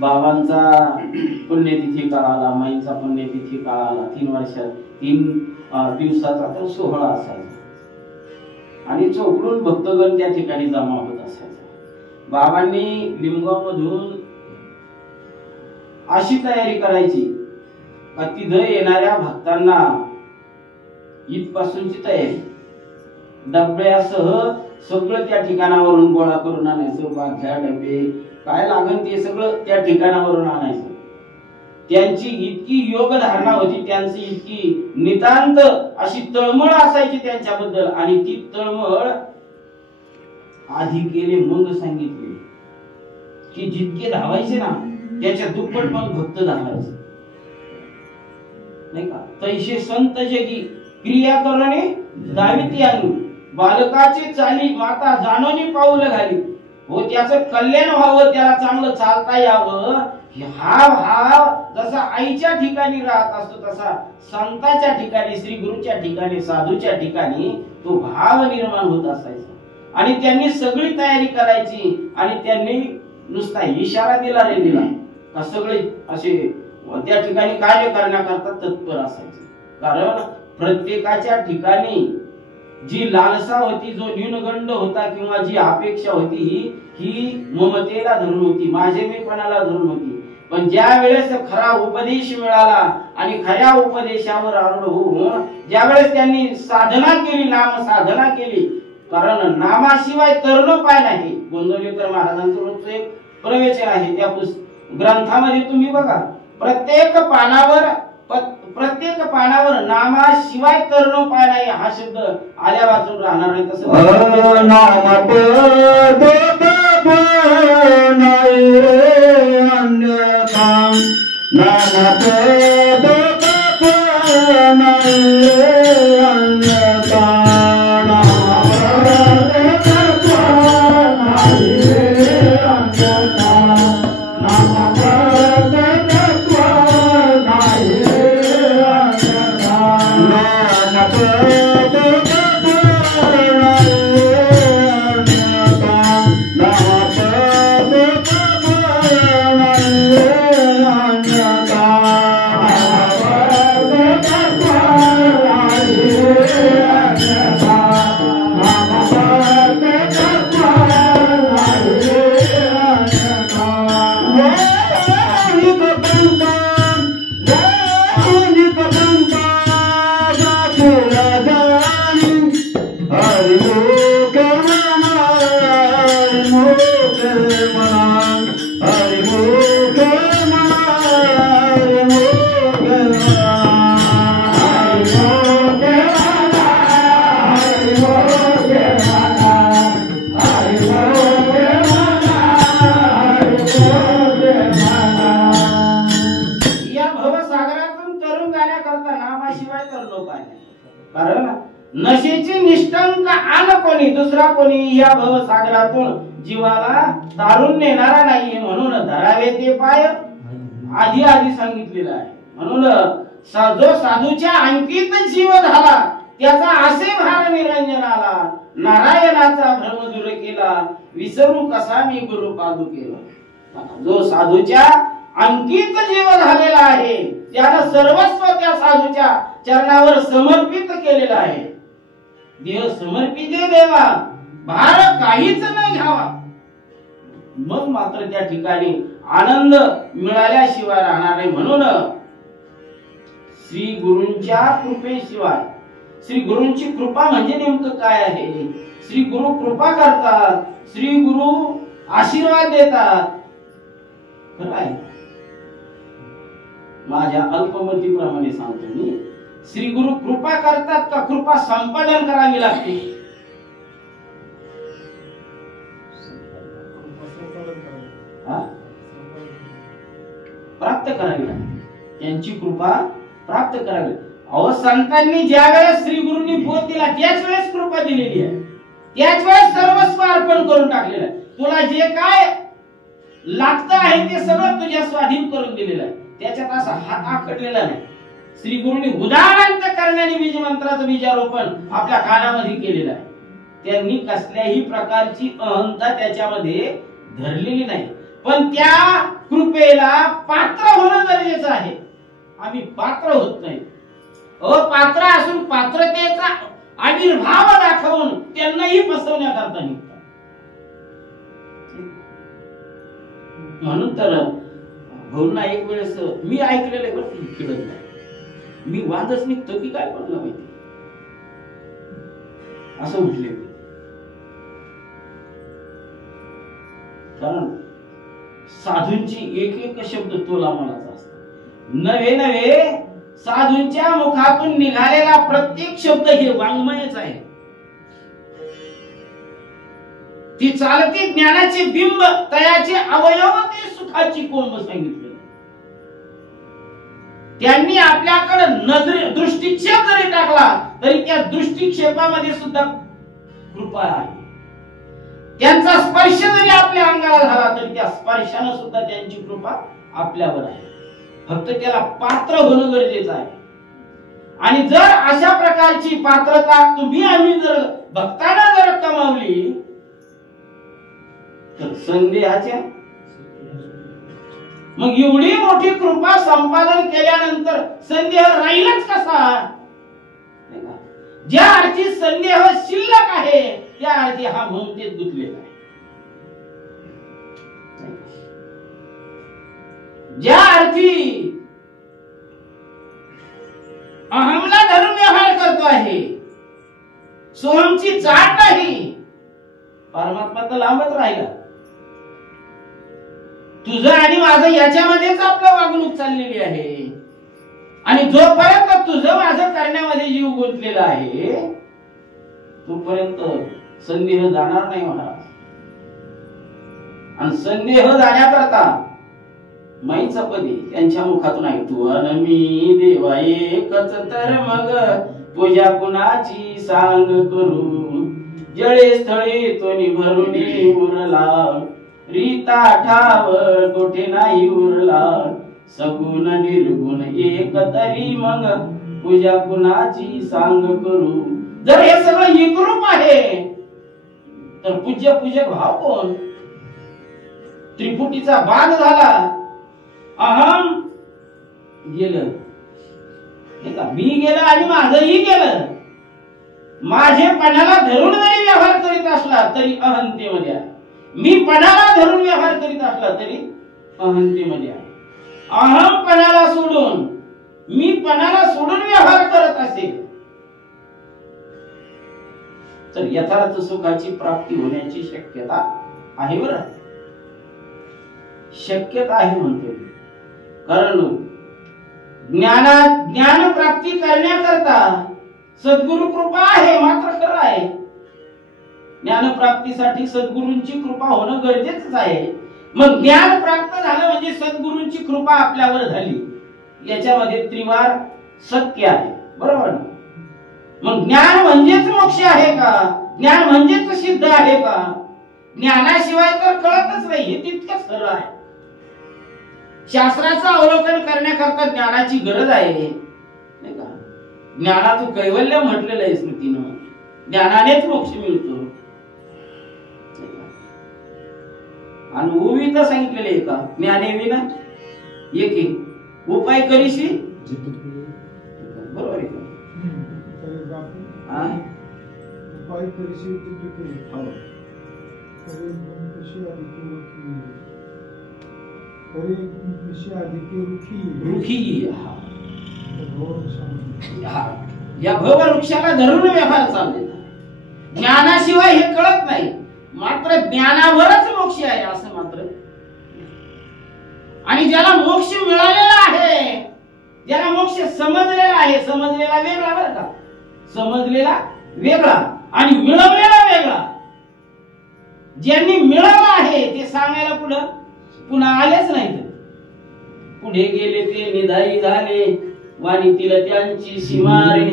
बाबांचा पुण्यतिथी काळाला, माईंचा पुण्यतिथी काळाला 3 दिवसाचा तो सोहळा असायचा आणि चौकडून भक्तगण त्या ठिकाणी जमा होत असायचा. बाबांनी लिंबगाव मधून अशी तयारी करायची का तिथं येणाऱ्या भक्तांना इथपासूनची तयारी डब्यासह सगळं त्या ठिकाणावरून गोळा करून आणायचं. बादल्या डबे काय लागन ते सगळं त्या ठिकाणावरून आणायचं. त्यांची इतकी योग धारणा होती, त्यांची इतकी नितांत अशी तळमळ असायची त्यांच्याबद्दल. आणि ती तळमळ आधी केले मग सांगितले की जितके धावायचे ना त्याच्या दुप्पट मग भक्त धावायचे नाही का. तैसे संत जगी क्रिया करणे दाविती आणू, बालकाची चाली माता जानोनी पाऊल घाली. हो, त्याचं कल्याण व्हावं, त्याला चांगलं चालता यावं, हा भाव जसा आईच्या ठिकाणी राहत असतो तसा संताच्या ठिकाणी, श्री गुरुच्या ठिकाणी, साधूच्या ठिकाणी तो भाव निर्माण होत असायचा. आणि त्यांनी सगळी तयारी करायची आणि त्यांनी नुसता इशारा दिला रे दिला का सगळे असे त्या ठिकाणी कार्य करण्याकरता तत्पर असायचे. कारण प्रत्येकाच्या ठिकाणी जी लालसा होती, जो न्यूनगंड होता किंवा जी अपेक्षा होती ही ममतेला धरून होती, माझे मीपणाला धरून होती. पण ज्या वेळेस खरा उपदेश मिळाला आणि खऱ्या उपदेशावर आरूढ होऊन ज्या वेळेस त्यांनी साधना केली, नाम साधना केली, कारण नामाशिवाय तरणोपाय नाही. गोंदवलेकर महाराजांचं रोजचं एक प्रवचन आहे. त्या ग्रंथामध्ये तुम्ही बघा, प्रत्येक पानावर नामाशिवाय तरणोपाय नाही हा शब्द आल्या वाचून राहणार नाही. तसं नशेची निष्ठंक आन कोणी दुसरा कोणी या भवसागरातून जीवाला तारून नेणारा नाहीये. म्हणून धरावे ते पाय आधी सांगितलेलं आहे. म्हणून जो साधूच्या अंकित जीव झाला त्याचा असे भार निरंजन आला, नारायणाचा भ्रम दूर केला, विसरू कसा मी गुरु पादुकेला. जो साधूच्या अंकित जीव झालेला आहे त्यानं सर्वस्व त्या साधूच्या चरणावर समर्पित केलेलं आहे. देह समर्पित देवा, भार काहीच न घ्यावा. मग मात्र त्या ठिकाणी आनंद मिळाल्याशिवाय राहणार नाही. म्हणून श्री गुरूंच्या कृपेशिवाय, श्री गुरूंची कृपा म्हणजे नेमकं काय आहे? श्री गुरु कृपा करतात, श्री गुरु आशीर्वाद देतात. खरं आहे. माझ्या अल्पमतीप्रमाणे सांगतो मी, श्री गुरु कृपा करतात का कृपा संपादन करावी लागते? प्राप्त करावी लागते. त्यांची कृपा प्राप्त करावी. अहो, संतांनी ज्या वेळेस श्री गुरूंनी बोध दिला त्याच वेळेस कृपा दिलेली आहे, त्याच वेळेस सर्वस्व अर्पण करून टाकलेलं आहे. तुला जे काय लागतं आहे ते सगळं तुझ्या स्वाधीन करून दिलेलं आहे. त्याच्यात असा हात आखडलेला नाही. श्री गुरूंनी उदाहरण करण्याने बीज मंत्राचं बीजारोपण आपल्या कानामध्ये केलेलं आहे. त्यांनी कसल्याही प्रकारची अहंता त्याच्यामध्ये धरलेली नाही. पण त्या कृपेला पात्र होणं गरजेचं आहे. आम्ही पात्र होत नाही. अपात्र असून पात्रतेचा आविर्भाव दाखवून त्यांनाही फसवण्याकरता निघतात. म्हणून तर भाऊंना एक वेळेस मी ऐकलेलं आहे, बरं कळत नाही, मी वादच निघतो की काय कोणाला माहिती, असं म्हटले. कारण साधूंची एक एक शब्द तोलामानाचा असतो. नवे नवे साधूंच्या मुखातून निघालेला प्रत्येक शब्द हे वाङ्मयच आहे. ती चालती ज्ञानाचे बिंब, तयाचे अवयव, ते सुखाची कोंब सांगितले. त्यांनी आपल्याकडे नजरे दृष्टिक्षेप जरी टाकला तरी त्या दृष्टिक्षेपामध्ये सुद्धा कृपा आहे. त्यांचा स्पर्श जरी आपल्या अंगाला झाला तरी त्या स्पर्शाने सुद्धा त्यांची कृपा आपल्यावर आहे. फक्त त्याला पात्र होणं गरजेचं आहे. आणि जर अशा प्रकारची पात्रता तुम्ही आम्ही जर भक्तांना जर कमावली तर संदेहाच्या, मग एवढी मोठी कृपा संपादन केल्यानंतर संदेह राहीलच कसा? ज्या अर्थी संदेह शिल्लक आहे त्या अर्थी हा ममतेत गुंतलेला आहे. ज्या अर्थी अहमला धरून व्यवहार करतो आहे, सोहमची जात नाही, परमात्मा तर लांबच राहिला. तुझं आणि माझं याच्यामध्येच आपलं वागणूक चाललेली आहे. आणि जोपर्यंत तुझं माझं करण्यामध्ये जीव गुंतलेला आहे तोपर्यंत संदेह जाणार नाही महाराज. आणि संदेह जाण्याकरता माईचा पदी त्यांच्या मुखातून ऐकतो, अन मी देवा एकच तर मग पूजा कुणाची सांग करू, जळे स्थळी तोनी भरून उरला, रीता ठाव कोठे नाही उरला, सगुण निर्गुण एक तरी मग पूजा कुणाची सांग करू. जर हे सगळं एकरूप आहे तर पूज्य पूजक भाव कोण? त्रिपुटीचा बाग झाला. अहम गेलं, मी गेलं आणि माझंही गेलं. माझेपणाला धरून जरी व्यवहार करीत असला तरी अहंतेमध्ये आहे, मी पणाला धरून व्यवहार करीत असला तरी अहंतेमध्ये आहे. अहमपणाला सोडून मी पणाला सोडून व्यवहार करत असेल तर यथार्थ सुखाची प्राप्ती होण्याची शक्यता आहे. बरं, शक्यता आहे म्हणतो. कारण ज्ञान प्राप्ती करण्याकरता सद्गुरु कृपा आहे, मात्र खरं आहे ज्ञान प्राप्तीसाठी सद्गुरूंची कृपा होणं गरजेचंच आहे. मग ज्ञान प्राप्त झालं म्हणजे सद्गुरूंची कृपा आपल्यावर झाली, याच्यामध्ये त्रिवार सत्य आहे. बरोबर ना? मग ज्ञान म्हणजेच मोक्ष आहे का? ज्ञान म्हणजेच सिद्ध आहे का? ज्ञानाशिवाय तर कळतच नाही, हे तितकंच खरं आहे. शास्त्राचं अवलोकन करण्याकरता ज्ञानाची गरज आहे, नाही का? ज्ञानातून कैवल्य म्हटलेलं आहे स्मृतीनं, ज्ञानानेच मोक्ष मिळतो. आणि उभी तर सांगितलेले आहे का? ज्ञाने विना एके उपाय करीशी, बरोबर आहे का? उपाय करीशी या भववृक्षाला धरून व्यवहार चाललेला. ज्ञानाशिवाय हे कळत नाही, मात्र ज्ञानावरच मोक्ष आहे असं मात्र. आणि ज्याला मोक्ष मिळालेला आहे, ज्याला मोक्ष समजलेला आहे, समजलेला वेगळा बरं का, समजलेला वेगळा आणि मिळवलेला वेगळा. ज्यांनी मिळवलं आहे ते सांगायला पुन्हा आलेच नाहीत. पुढे गेले ते निधाई झाले, वाणीतील त्यांची सीमारे.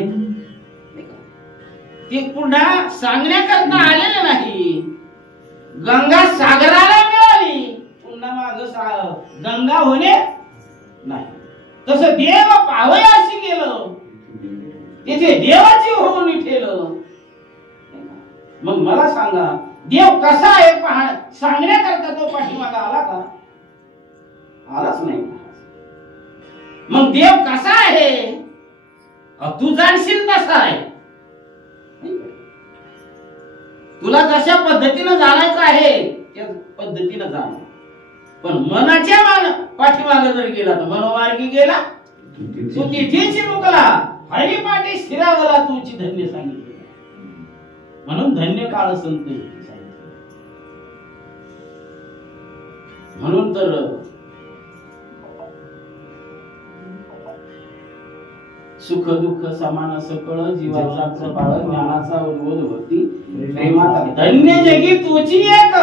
ते पुन्हा सांगण्याकरता आलेले नाही. गंगा सागराला मिळाली, पुन्हा माग गंगा होणे नाही. तसं देव पावयाशी गेलं, तिथे देवाची होऊन ठेलं. मग मला सांगा, देव कसा आहे सांगण्याकरता तो पाठीमागा आला का? आलाच नाही. मग देव कसा आहे तू जाणशील तसा आहे. तुला जशा पद्धतीनं जाणायचं आहे त्या पद्धतीनं जाण. पण मनाच्या पाठीमागे जर गेला तर मनोमार्गी गेला तू तिथेच मुकला. हरिपाठी स्थिरावला तुझी धन्य सांगितले. म्हणून धन्य काळ संत म्हणून तर सुख दुःख समान सकळ जीवाचा प्रबाळ ज्ञानाचा उद्बोध होती प्रेमाचा. धन्य जगी तुझी एक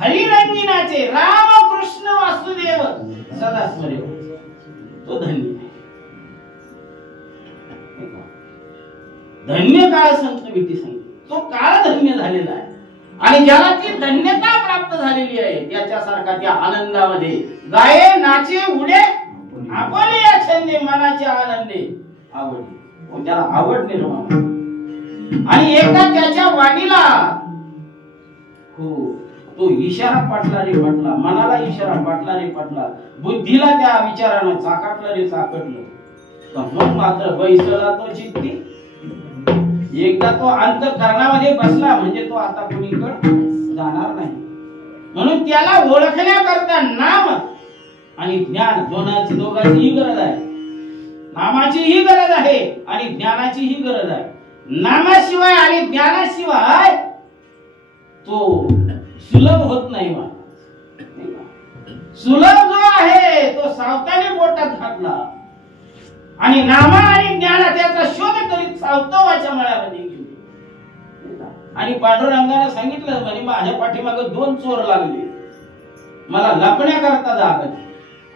हरिरंगिनाचे राम कृष्ण वासुदेव सदा स्मरे. तो धन्य धन्य काळ संत भीती सांगितली. तो काळ धन्य झालेला आहे. आणि ज्याला ती धन्यता प्राप्त झालेली आहे त्याच्यासारखा त्या आनंदामध्ये गाये नाचे उडे आपण या छंदे मनाच्या आनंदे आवडली. त्याला आवड निर्माण. आणि एकदा त्याच्या वाणीला तो इशारा पाटला रे पाटला, मनाला इशारा पाटला रे पाटला, बुद्धीला त्या विचारानं चाकाटलं रे चाकटलं. मग मात्र बैसला तो चित्ती. एकदा तो अंतःकरणामध्ये बसला म्हणजे तो आता कुणीकडे जाणार नाही. म्हणून त्याला ओळखण्याकरता नाम आणि ज्ञान दोघांची ही गरज आहे. नामाची ही गरज आहे आणि ज्ञानाची ही गरज आहे. नामाशिवाय आणि ज्ञानाशिवाय तो सुलभ होत नाही. सुलभ जो आहे तो सावताने पोटात घातला आणि नामा आणि ज्ञाना त्याचा शोध करीत सावतावाच्या मळ्यामध्ये गेले. आणि पांडुरंगाने सांगितलं म्हणे माझ्या पाठीमागे 2 चोर लागले, मला लपण्याकरता जागा.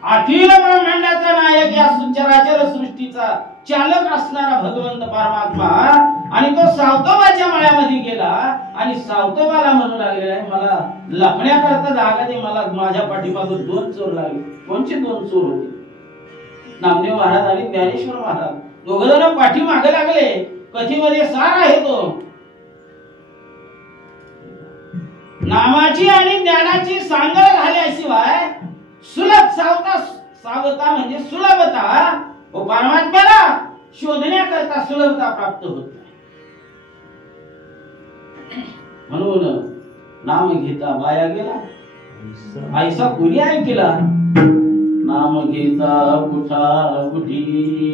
अखिल ब्रह्मांडाचा नायक या चराचर सृष्टीचा चालक असणारा भगवंत परमात्मा आणि तो सावतोबाच्या मळ्यामध्ये गेला आणि सावतोबाला म्हणू लागलेला आहे मला लपण्याकरता जागा दे, मला माझ्या पाठीमागे 2 चोर लागले. कोणचे 2 चोर होते? नामदेव महाराज आणि ज्ञानेश्वर महाराज दोघ जण पाठीमागे लागले. कथेमध्ये सार आहे तो. नामाची आणि ज्ञानाची सांगड झाल्याशिवाय सुलभ सावता म्हणजे सुलभता व परमात्म्याला शोधण्याकरता सुलभता प्राप्त होत नाही. म्हणून नाम घेता बाया गेला ऐसा कोणी ऐकला. नाम घेता उठा उठी,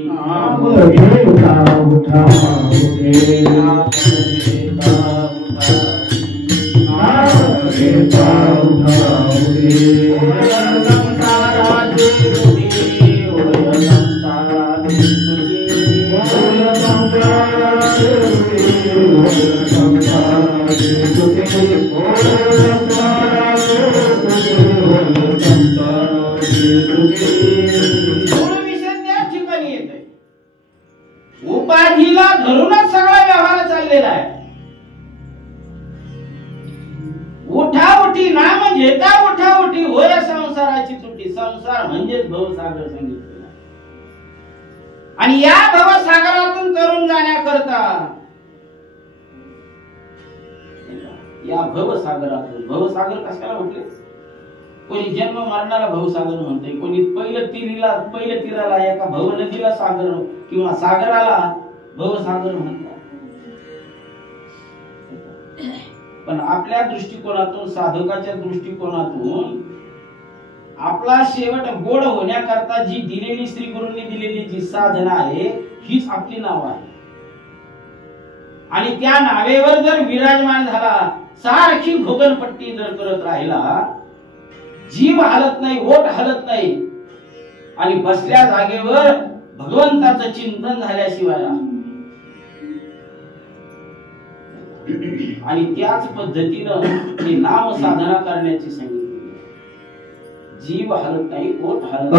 नाम घेता उठा उठी, नाम घेता उठा उठी, नाम घेता उठा उठी. संसाराची तुटी होय संसाराची तुटी, होय संसाराची तुटी, होय संसाराची तुटी, होय संसाराची तुटी, होय संसाराची तुटी. मूळ विषय त्या ठिकाणी येतोय. उपाधीला धरूनच सगळा व्यवहार चाललेला आहे. उठाउठी नाम घेता उठाउठी होय संसाराची तुटी. संसार म्हणजेच भवसागर सांगितलेला. आणि या भवसागरातून तरुण जाण्याकरता या भवसागरातून, भवसागर कशाला म्हटले? कोणी जन्म मरणाला भवसागर म्हणते, कोणी पहिल्या तीराला एका भव नदीला सागर किंवा सागराला भवसागर म्हणतात. पण आपल्या दृष्टिकोनातून, साधकाच्या दृष्टिकोनातून आपला शेवट गोड होण्याकरता जी दिलेली श्री गुरूंनी दिलेली जी साधना आहे हीच आपली नाव आहे. आणि त्या नावेवर जर विराजमान झाला, सारखी घोगनपट्टी जर करत राहिला, जीव हलत नाही, ओठ हलत नाही आणि बसल्या जागेवर भगवंताचं चिंतन झाल्याशिवाय आणि त्याच पद्धतीनं ही नाम साधना करण्याची सांगितली. जीव हलत नाही, ओठ हलत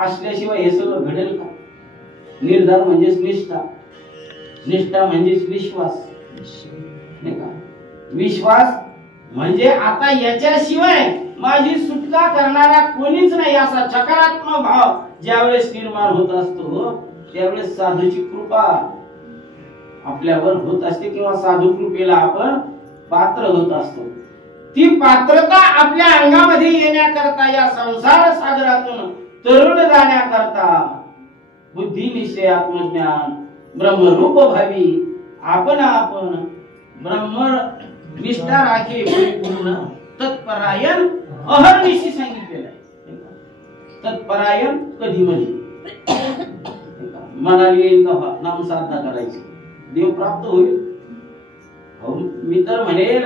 असल्याशिवाय हे सगळं घडेल का? निर्धार म्हणजेच निष्ठा, निष्ठा म्हणजेच विश्वास, नाही का? विश्वास म्हणजे आता याच्याशिवाय माझी सुटका करणारा कोणीच नाही असा सकारात्मक भाव ज्यावेळेस निर्माण होत असतो त्यावेळेस साधूची कृपा आपल्यावर होत असते किंवा साधू कृपेला आपण पात्र होत असतो. ती पात्रता आपल्या अंगामध्ये येण्याकरता या संसार सागरातून तरुण जाण्याकरता बुद्धी निश्चय आत्मज्ञान ब्रह्मरूप भावी आपण ब्रह्म निष्ठा राखे परिपूर्ण तत्परायण अहर्निशी सांगितलेलं आहे. तत्परायण कधी म्हणजे मनाली येईल तेव्हा नाम साधना करायची, देव प्राप्त होईल. मी तर म्हणेल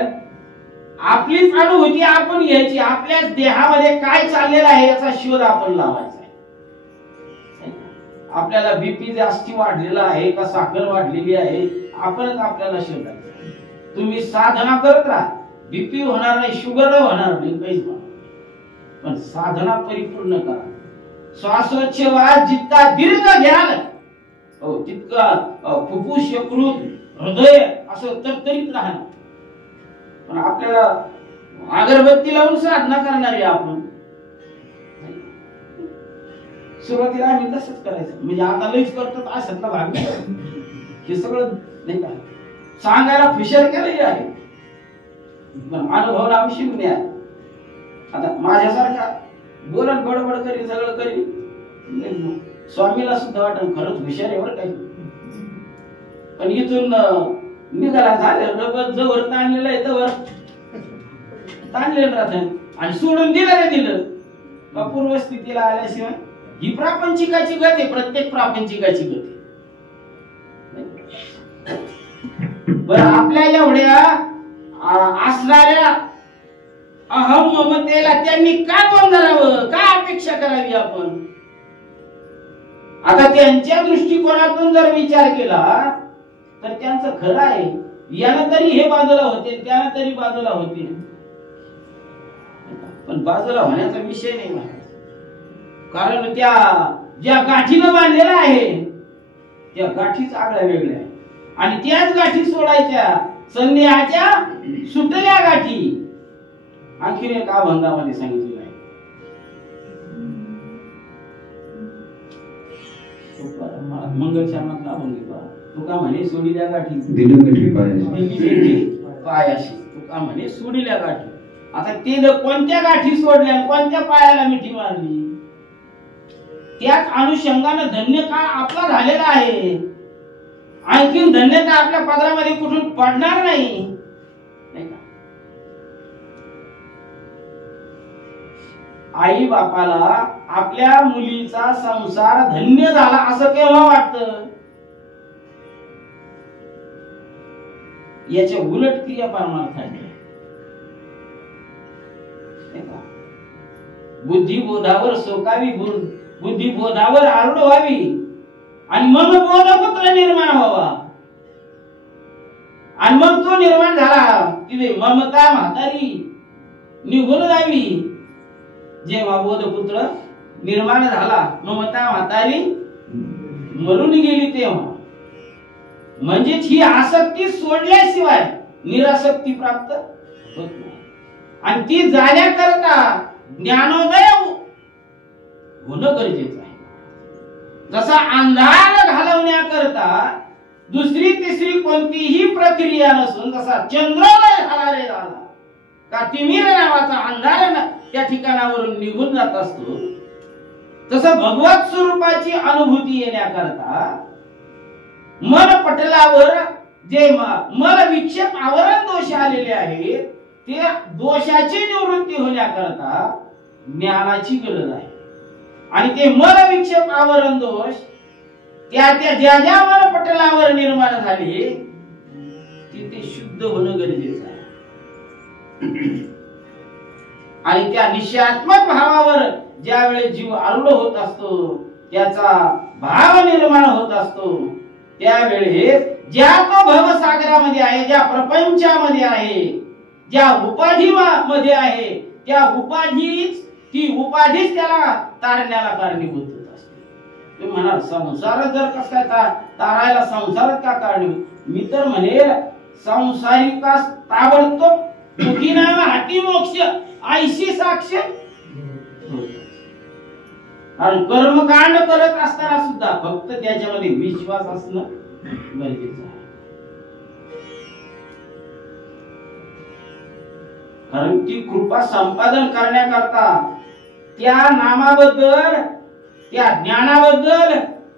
आपलीच अनुभूती आपण घ्यायची, आपल्याच देहामध्ये काय चाललेलं आहे याचा शोध आपण लावायचा आहे. आपल्याला बीपी जास्ती वाढलेला आहे का साखर वाढलेली आहे आपणच आपल्याला शोधायचं. तुम्ही साधना करत राहा, बीपी होणार नाही, शुगर होणार नाही, काहीच होणार, पण साधना परिपूर्ण करा. श्वासोच्छवास जितका दीर्घ घ्याल तितका फुफ्फुस यकृत हृदय असं तरतरीत राहणार. पण आपल्याला अगरबत्ती लावून साधना करणारे आपण सुरुवातीला आम्ही तसंच करायचं. म्हणजे आता लईच करतो अशातला भाग नाही. हे सगळं नाही का सांगायला फिशर केलंही आहे, पण अनुभव आवश्यक नाही. आता माझ्यासारखा बोलन बडबड करीन सगळं करीन, स्वामीला सुद्धा वाटत खरंच हुशार आहे बरं काही. पण इथून निघाला झालं रगत जवळ ताणलेलं आहे तवर ताणलेलं राहत आणि सोडून दिलं रे दिलं का पूर्वस्थितीला आल्याशिवाय. ही प्रापंचिकाची गत आहे, प्रत्येक प्रापंचिकाची गत आहे. बरं आपल्या एवढ्या असणाऱ्या अहम ममतेला त्यांनी काय बंधरावं, काय अपेक्षा करावी आपण. आता त्यांच्या दृष्टिकोनातून जर विचार केला तर त्यांचं खरं आहे. यानं तरी हे बाजूला होते, त्यानं तरी बाजूला होते, पण बाजूला होण्याचा विषय नाही. कारण त्या ज्या गाठीनं बांधलेला आहे त्या गाठीच आगळ्या वेगळ्या आहे आणि त्याच गाठी सोडायच्या. संदेहाच्या सुटल्या गाठी आणखीन एका अभंगामध्ये सांगितलेलं आहे. मंगलचरणातला अभंग तुका म्हणे सोडिल्या गाठी पायाशी, तुका म्हणे सोडिल्या गाठी. आता ते कोणत्या गाठी सोडल्या, कोणत्या पायाला मिठी मारली, त्याच अनुषंगानं धन्य काळ आपला झालेला आहे. आणखीन धन्यता आपल्या पदरामध्ये कुठून पडणार नाही का. आई बापाला आपल्या मुलीचा संसार धन्य झाला असं केव्हा वाटतं. याच्या उलट क्रिया परमार्थ आहे. बुद्धिबोधावर सोकावी, बुद्धिबोधावर आरूढ व्हावी आणि मग बोधपुत्र निर्माण व्हावा. आणि मग तो निर्माण झाला तिथे ममता म्हातारी निघून जावी. जेव्हा बोधपुत्र निर्माण झाला ममता म्हातारी मरून गेली तेव्हा. म्हणजेच ही आसक्ती सोडल्याशिवाय निरासक्ती प्राप्त होत नाही. आणि ती जाण्याकरता ज्ञानोदय होणं गरजेचं आहे. जसा अंधार घालवण्याकरता दुसरी तिसरी कोणतीही प्रक्रिया नसून जसा चंद्रोदय झाला रे झाला का तिमिर नावाचा अंधार त्या ठिकाणावरून निघून जात असतो, तसं भगवत स्वरूपाची अनुभूती येण्याकरता मन पटलावर जे मल विक्षेप आवरण दोष आलेले आहेत ते दोषाची निवृत्ती होण्याकरता ज्ञानाची गरज आहे. आणि ते मल विक्षेप आवरण दोष त्या ज्या ज्या मन पटलावर निर्माण झाले ते शुद्ध होणं गरजेचं आहे. आणि त्या निश्चयात्मक भावावर ज्या वेळेस जीव आरूढ होत असतो, त्याचा भाव निर्माण होत असतो, त्यावेळेस ज्या तो भवसागरामध्ये आहे, ज्या प्रपंचामध्ये आहे, ज्या उपाधी मध्ये आहे, त्या उपाधीच ती उपाधीच त्याला तारण्याला कारणीभूत होत असते. तुम्ही म्हणाल संसार जर कसा तारायला संसारात का कारणीभूत. मी तर म्हणे संसारिका ताबडतोब दुखी नाम हाती मोक्ष आयशी साक्ष. कारण कर्मकांड करत असताना सुद्धा फक्त त्याच्यामध्ये विश्वास असणं गरजेचं आहे. कारण ती कृपा संपादन करण्याकरता त्या नामाबद्दल त्या ज्ञानाबद्दल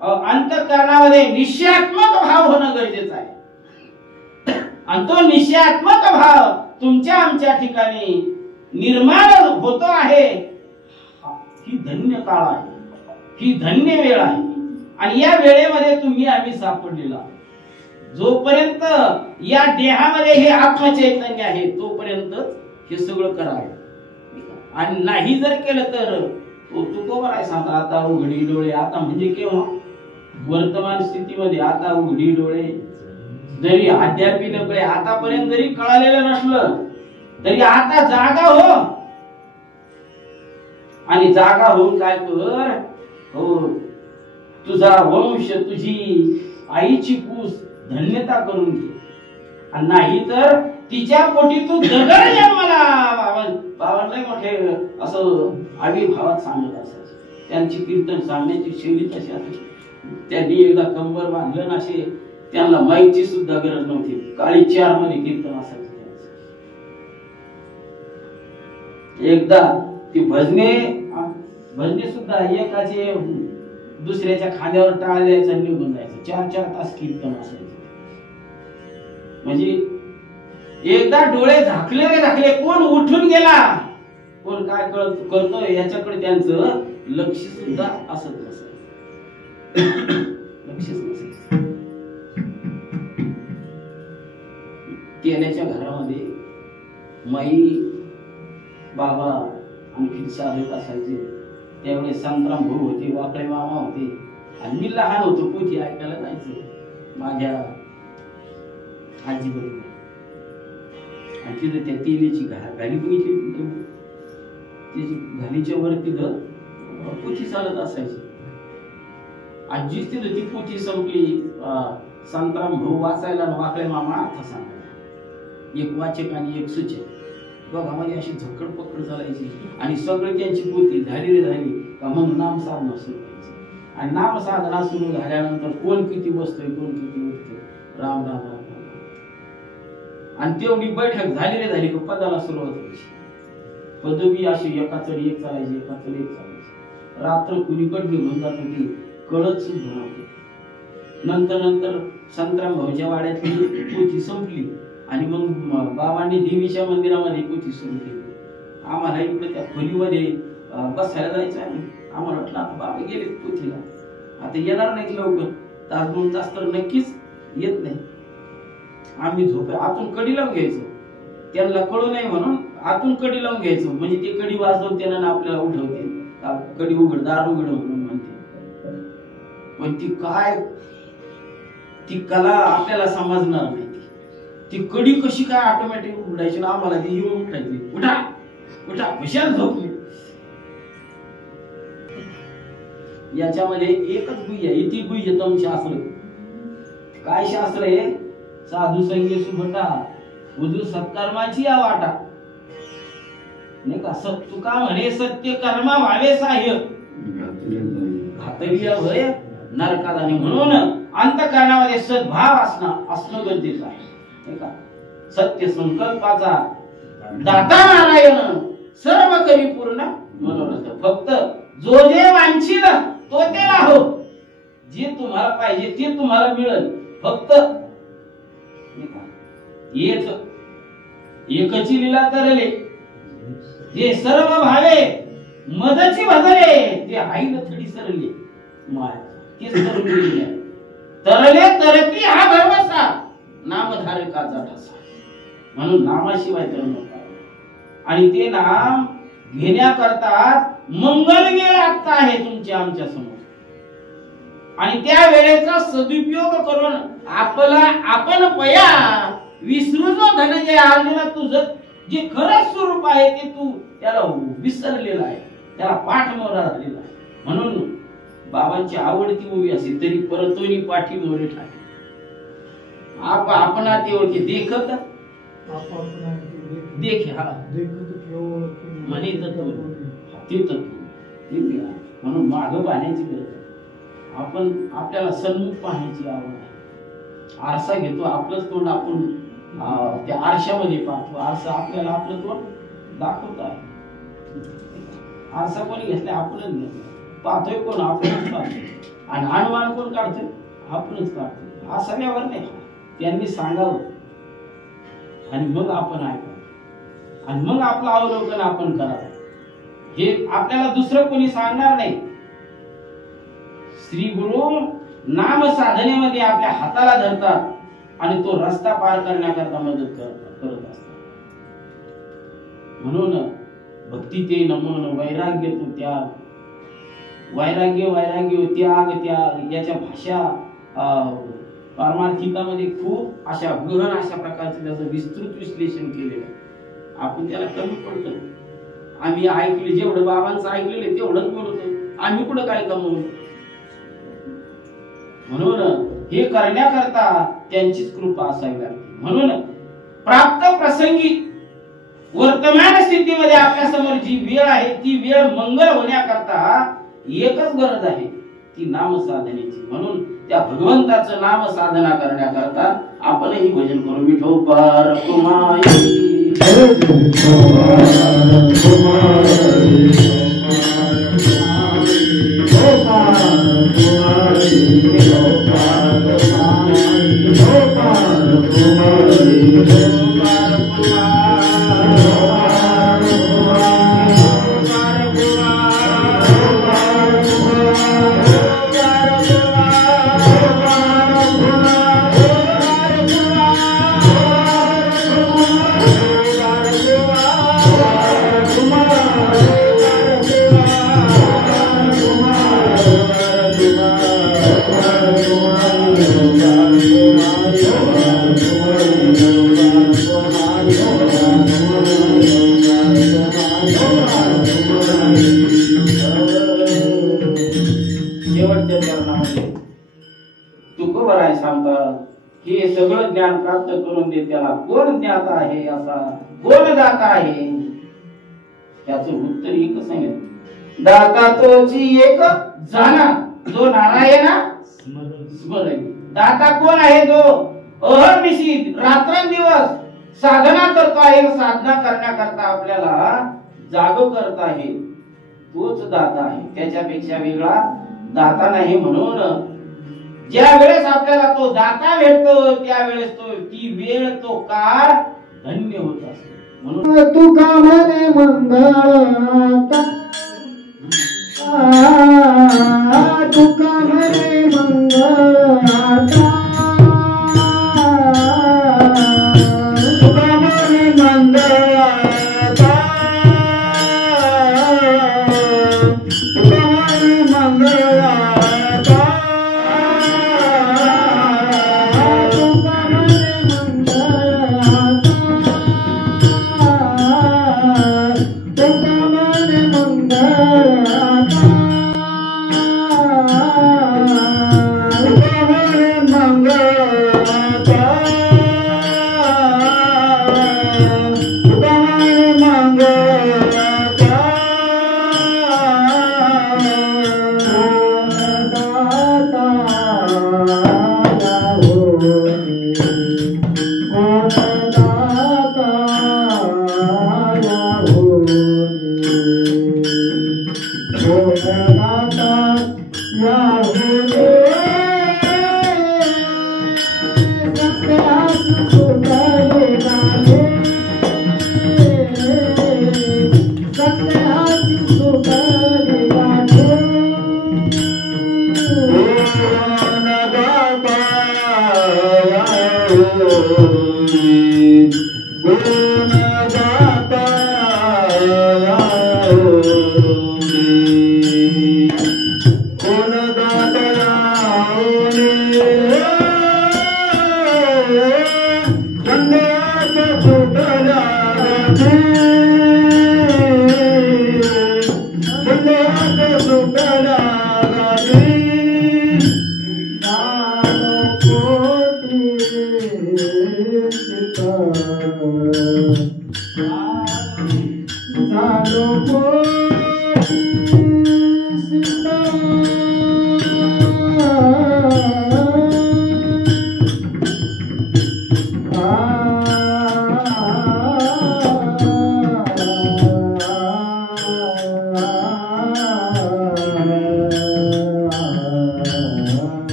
अंतःकरणामध्ये निश्चयात्मक भाव होणं गरजेचं आहे. आणि तो निश्चयात्मक भाव तुमच्या आमच्या ठिकाणी निर्माण होतो आहे. ही धन्य काळ आहे, ही धन्य वेळ आहे. आणि या वेळेमध्ये तुम्ही आम्ही सापडलेला जोपर्यंत या देहामध्ये हे आत्मचैतन्य आहे तोपर्यंत हे सगळं करावे. आणि नाही जर केलं तर तुकोबर आहे सांगता आता उघडी डोळे. आता म्हणजे केव्हा वर्तमान स्थितीमध्ये आता उघडी डोळे. जरी अद्याप नकळे आतापर्यंत जरी कळालेलं नसलं तरी आता जागा हो. आणि जागा होऊन काय कर हो, तुझा वंश, तुझी आईची कूस धन्यता करून घे, आणि नाही तर तिच्या पोटी तू दगड जन्माला. बाबांना मोठे असं आविर्भावात सांगत असायचे. त्यांची कीर्तन सांगण्याची शैली तशी असायची. त्यांनी एकदा कंबर बांधलं ना, असे त्यांना माईकची सुद्धा गरज नव्हती. काळी 4 मध्ये कीर्तन असायचं. एकदा ती भजने सुद्धा एकाचे दुसऱ्याच्या खांद्यावर टाळ द्यायचं, निघून जायचं. 4-4 तास कीर्तन असायचं. म्हणजे एकदा डोळे झाकले, कोण उठून गेला, कोण काय करतोय याच्याकडे त्यांचं लक्ष सुद्धा असत नसायचं. लक्षच नसायचं. तेल्याच्या घरामध्ये माई, बाबा आणखी साधक असायचे. त्यावेळेस संग्राम भाऊ होते, वाकडे मामा होते, आणि मी लहान होतो. पोथी ऐकायला जायचं माझ्या आजी बरोबर. आणि तिथं त्या तेलीची घाली बघितली, त्याची घालीच्या वर तिथं पोथी चालत असायची. आजी तिथं ती पोथी संपली, संग्राम भाऊ वाचायला, वाकडे मामा अर्थ सांगायला. एक वाचक आणि एक सूचक दोघांमध्ये अशी झक्कड पकड चालायची. आणि सगळे त्यांची पोथी झाली का मग नामसाधना सुरू व्हायची. आणि नामसाधना सुरू झाल्यानंतर कोण किती बसतोय, कोण किती उठतोय, राम राम राम राम. आणि तेवढी बैठक झाली का पदाला सुरुवात व्हायची. पदवी अशी एका चढी एक चालायची, एका चढी एक चालायची. रात्र कुणीकडे निघून जात होती कळत सुद्धा नव्हती. नंतर संग्राम भाऊच्या वाड्यातली पोथी संपली, आणि मग बाबांनी देवीच्या मंदिरामध्ये पोथी सुरू केली. आम्हाला इकडे त्या खोलीमध्ये बसायला जायचं. आम्हाला वाटलं आता बाबा गेले पोथीला, आता येणार नाहीत लवकर, 1-2 तास तर नक्कीच येत नाही. आम्ही आतून कडी लावून घ्यायचो. त्यांना कळू नये म्हणून आतून कडी लावून घ्यायचो. म्हणजे ते कडी वाजवून त्यांना आपल्याला उठवते, कडी उघड, दार उघड म्हणून म्हणते. पण ती कला आपल्याला समजणार नाही. ती कडी कशी काय ऑटोमॅटिक उघडायची ना, आम्हाला ती येऊन उठायची. उठा उठा, हुशार झोपली. याच्यामध्ये एकच गुह्य आहे, इति गुह्यतम शास्त्र. काय शास्त्र आहे? साधू संगे सुभटा, उजू सत्कर्माची या वाटा. नाही का? तुका म्हणे सत्य कर्मा व्हावे साह्य, घातलीय भय नरकाला. म्हणून अंतःकरणामध्ये सद्भाव असणं गरजेचं आहे. सत्य संकल्पाचा दाता नारायण, सर्व करी पूर्ण मनोरथ. फक्त जो जे वांछील तो ते राहो. जे तुम्हाला पाहिजे ते तुम्हाला मिळेल. फक्त एकची लीला तरले, जे सर्व भावे मदची भजले, ते आईल थडी सरले. तेच तरले तरती हा भरवसा, नामधारकाचा ठसा. म्हणून नामाशिवाय तर नको. आणि ते नाम घेण्याकरता मंगल वेळ आता आहे तुमच्या आमच्या समोर. आणि त्या वेळेचा सदुपयोग करून आपण पया विसरू जो धनंजय. अर्जुना, तुझं जे खरं स्वरूप आहे ते तू त्याला विसरलेला आहे, त्याला पाठ मोरा झालेला आहे. म्हणून बाबांची आवडती उभी असेल तरी परतोनी पाठी मोरे ठाके. आपणा ते ओळखे देखत देखे, हा म्हणे तत्व ते तत्व. म्हणून मागं पाहण्याची गरज आहे. आपण आपल्याला सन्मुख पाहण्याची आवड आहे. आरसा घेतो, आपलंच तोंड आपण त्या आरशामध्ये पाहतो. आरसा आपल्याला आपलं तोंड दाखवत आहे. आरसा कोणी घेतला? आपणच घेतला. पाहतोय कोण? आपणच पाहतोय. आणि अनुमान कोण काढतोय? आपणच काढतोय. हा सगळ्यावर नाही, त्यांनी सांगावं आणि मग आपण ऐकावं आणि मग आपलं अवलोकन आपण करावं. हे आपल्याला दुसरं कोणी सांगणार नाही. श्री गुरु नाम साधनेमध्ये आपल्या हाताला धरतात आणि तो रस्ता पार करण्याकरता मदत करत असतात. म्हणून भक्ती ते नमन, वैराग्य तो त्याग, वैराग्य त्याग याच्या भाषा पारमार्थिकामध्ये खूप अशा गहन अशा प्रकारचं त्याचं विस्तृत विश्लेषण केलेलं आहे. आपण त्याला कमी पडतो. आम्ही ऐकले, जेवढं बाबांचं ऐकलेलं तेवढंच बोलतो. आम्ही कुठं काय कमवू? म्हणून हे करण्याकरता त्यांचीच कृपा असावी लागते. म्हणून प्राप्त प्रसंगी वर्तमान स्थितीमध्ये आपल्या समोर जी वेळ आहे ती वेळ मंगल होण्याकरता एकच गरज आहे, ती नाम साधनेची. म्हणून त्या भगवंताचं नाम साधना करण्याकरता आपणही भजन करू. विठोबा रखुमाई तुकोबराय सांगतात हे सगळं ज्ञान प्राप्त करून दे त्याला कोण ज्ञाता आहे, असा कोण दाता आहे. त्याचं उत्तर एक सांगितलं, दाता तोची एक जाणा जो नारायणा स्मरण. दाता कोण आहे? जो अहर्निशी रात्रंदिवस साधना करतो आहे, साधना करण्याकरता आपल्याला जाग करत आहे, तोच दाता आहे. त्याच्यापेक्षा वेगळा दाता नाही. म्हणून ज्या वेळेस आपल्याला तो दाता भेटतो त्यावेळेस ती वेळ तो काळ धन्य होत असतो. म्हणून तुका म्हणे मंगळाता, तुका म्हणे मंगळाता, तुका म्हणे मंगळाता, तुका म्हणे मंगळाता.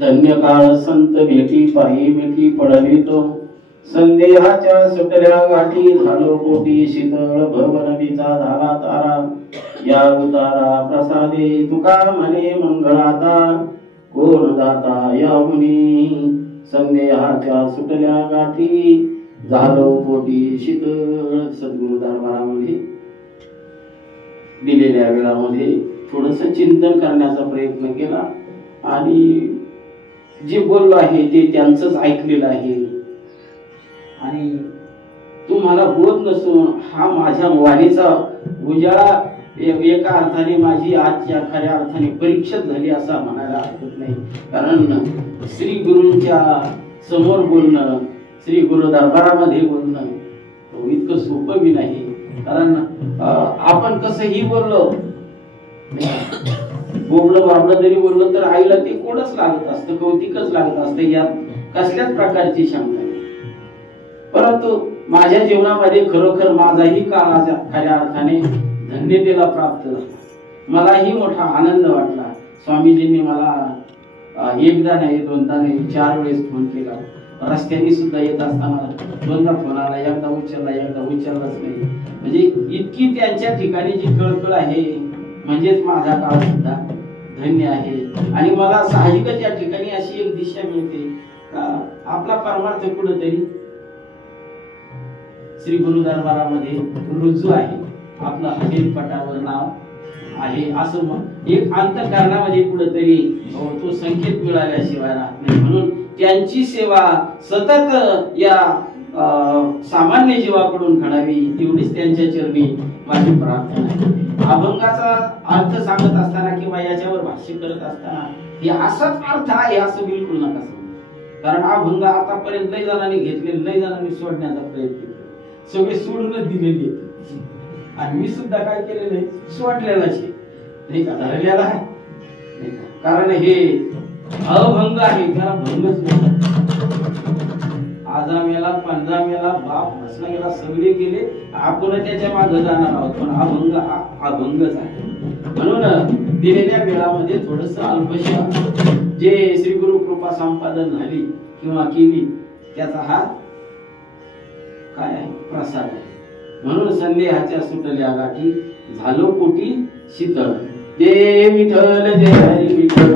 धन्य काळ संत भेटी पायी मिठी पडवितो संदेहाच्या सुटल्या गाठी झालो कोटी शीतळ भवनदीचा झाला तारा या उतारा प्रसादे तुका म्हणे मंगळाता कोण दाता याहुनी संदेहाच्या सुटल्या गाठी झालो कोटी शीतळ. सद्गुरु दरबारामध्ये दिलेल्या वेळामध्ये थोडस चिंतन करण्याचा प्रयत्न केला आणि जे बोललो आहे ते त्यांचंच ऐकलेलं आहे आणि तुम्हाला बोध नसून हा माझ्या वाणीचा उजाळा एका अर्थाने माझी आजच्या खऱ्या अर्थाने परीक्षा झाली असा म्हणायला हरकत नाही. कारण श्री गुरूंच्या समोर बोलणं, श्री गुरु दरबारामध्ये बोलणं इतकं सोपं बी नाही. कारण आपण कसंही बोललो बोबलं बाबलं जरी बोललो तर आईला ते कोडच लागत असतं, कौतिकच लागत असतं, यात कसल्याच प्रकारची क्षमता नाही. परंतु माझ्या जीवनामध्ये खरोखर माझाही काळ खऱ्या अर्थाने धन्यतेला प्राप्त झाला. मलाही मोठा आनंद वाटला. स्वामीजींनी मला एकदा नाही दोनदा नाही 4 वेळेस फोन केला. रस्त्याने सुद्धा येत असताना 2दा फोन आला, एकदा उचललाच नाही. म्हणजे इतकी त्यांच्या ठिकाणी जी कळकळ आहे म्हणजेच माझा काळ सुद्धा धन्य आहे. आणि मला साहजिकच या ठिकाणी अशी एक दिशा मिळते का आपला परमार्थ कुठेतरी श्री गुरु दरबारामध्ये रुजू आहे, आपलं हरिपटावर नाव आहे असं एक अंतःकरणामध्ये कुठेतरी तो संकेत मिळाल्याशिवाय राहत नाही. म्हणून त्यांची सेवा सतत या सामान्य जीवाकडून घडावी एवढीच त्यांच्या चरणी माझी प्रार्थना आहे. अभंगाचा अर्थ सांगत असताना किंवा याच्यावर भाष्य करत असताना हे असाच अर्थ आहे असं बिलकुल नका समजू. कारण अभंग आतापर्यंत लय जणांनी घेतले, लय जणांनी सोडण्याचा प्रयत्न केला, सगळे सोडूनच दिलेले आणि मी सुद्धा काय केलेलं आहे सोडलेलाच नाही का, धरलेला आहे. कारण हे अभंग आहे त्याला भंगच आजा मेला पंजा मेला बाप हसला गेला सगळे गेले, आपण त्याच्या मागे जाणार आहोत. पण अभंग हा अभंगच आहे. म्हणून दिलेल्या वेळामध्ये थोडस अल्पशा जे श्री गुरु कृपा संपादन झाली किंवा केली त्याचा हा काय आहे प्रसाद आहे. म्हणून संदेहाच्या सुटल्या गाठी झालो कोटी शीतळ. जय विठ्ठल जय हरी विठ्ठल.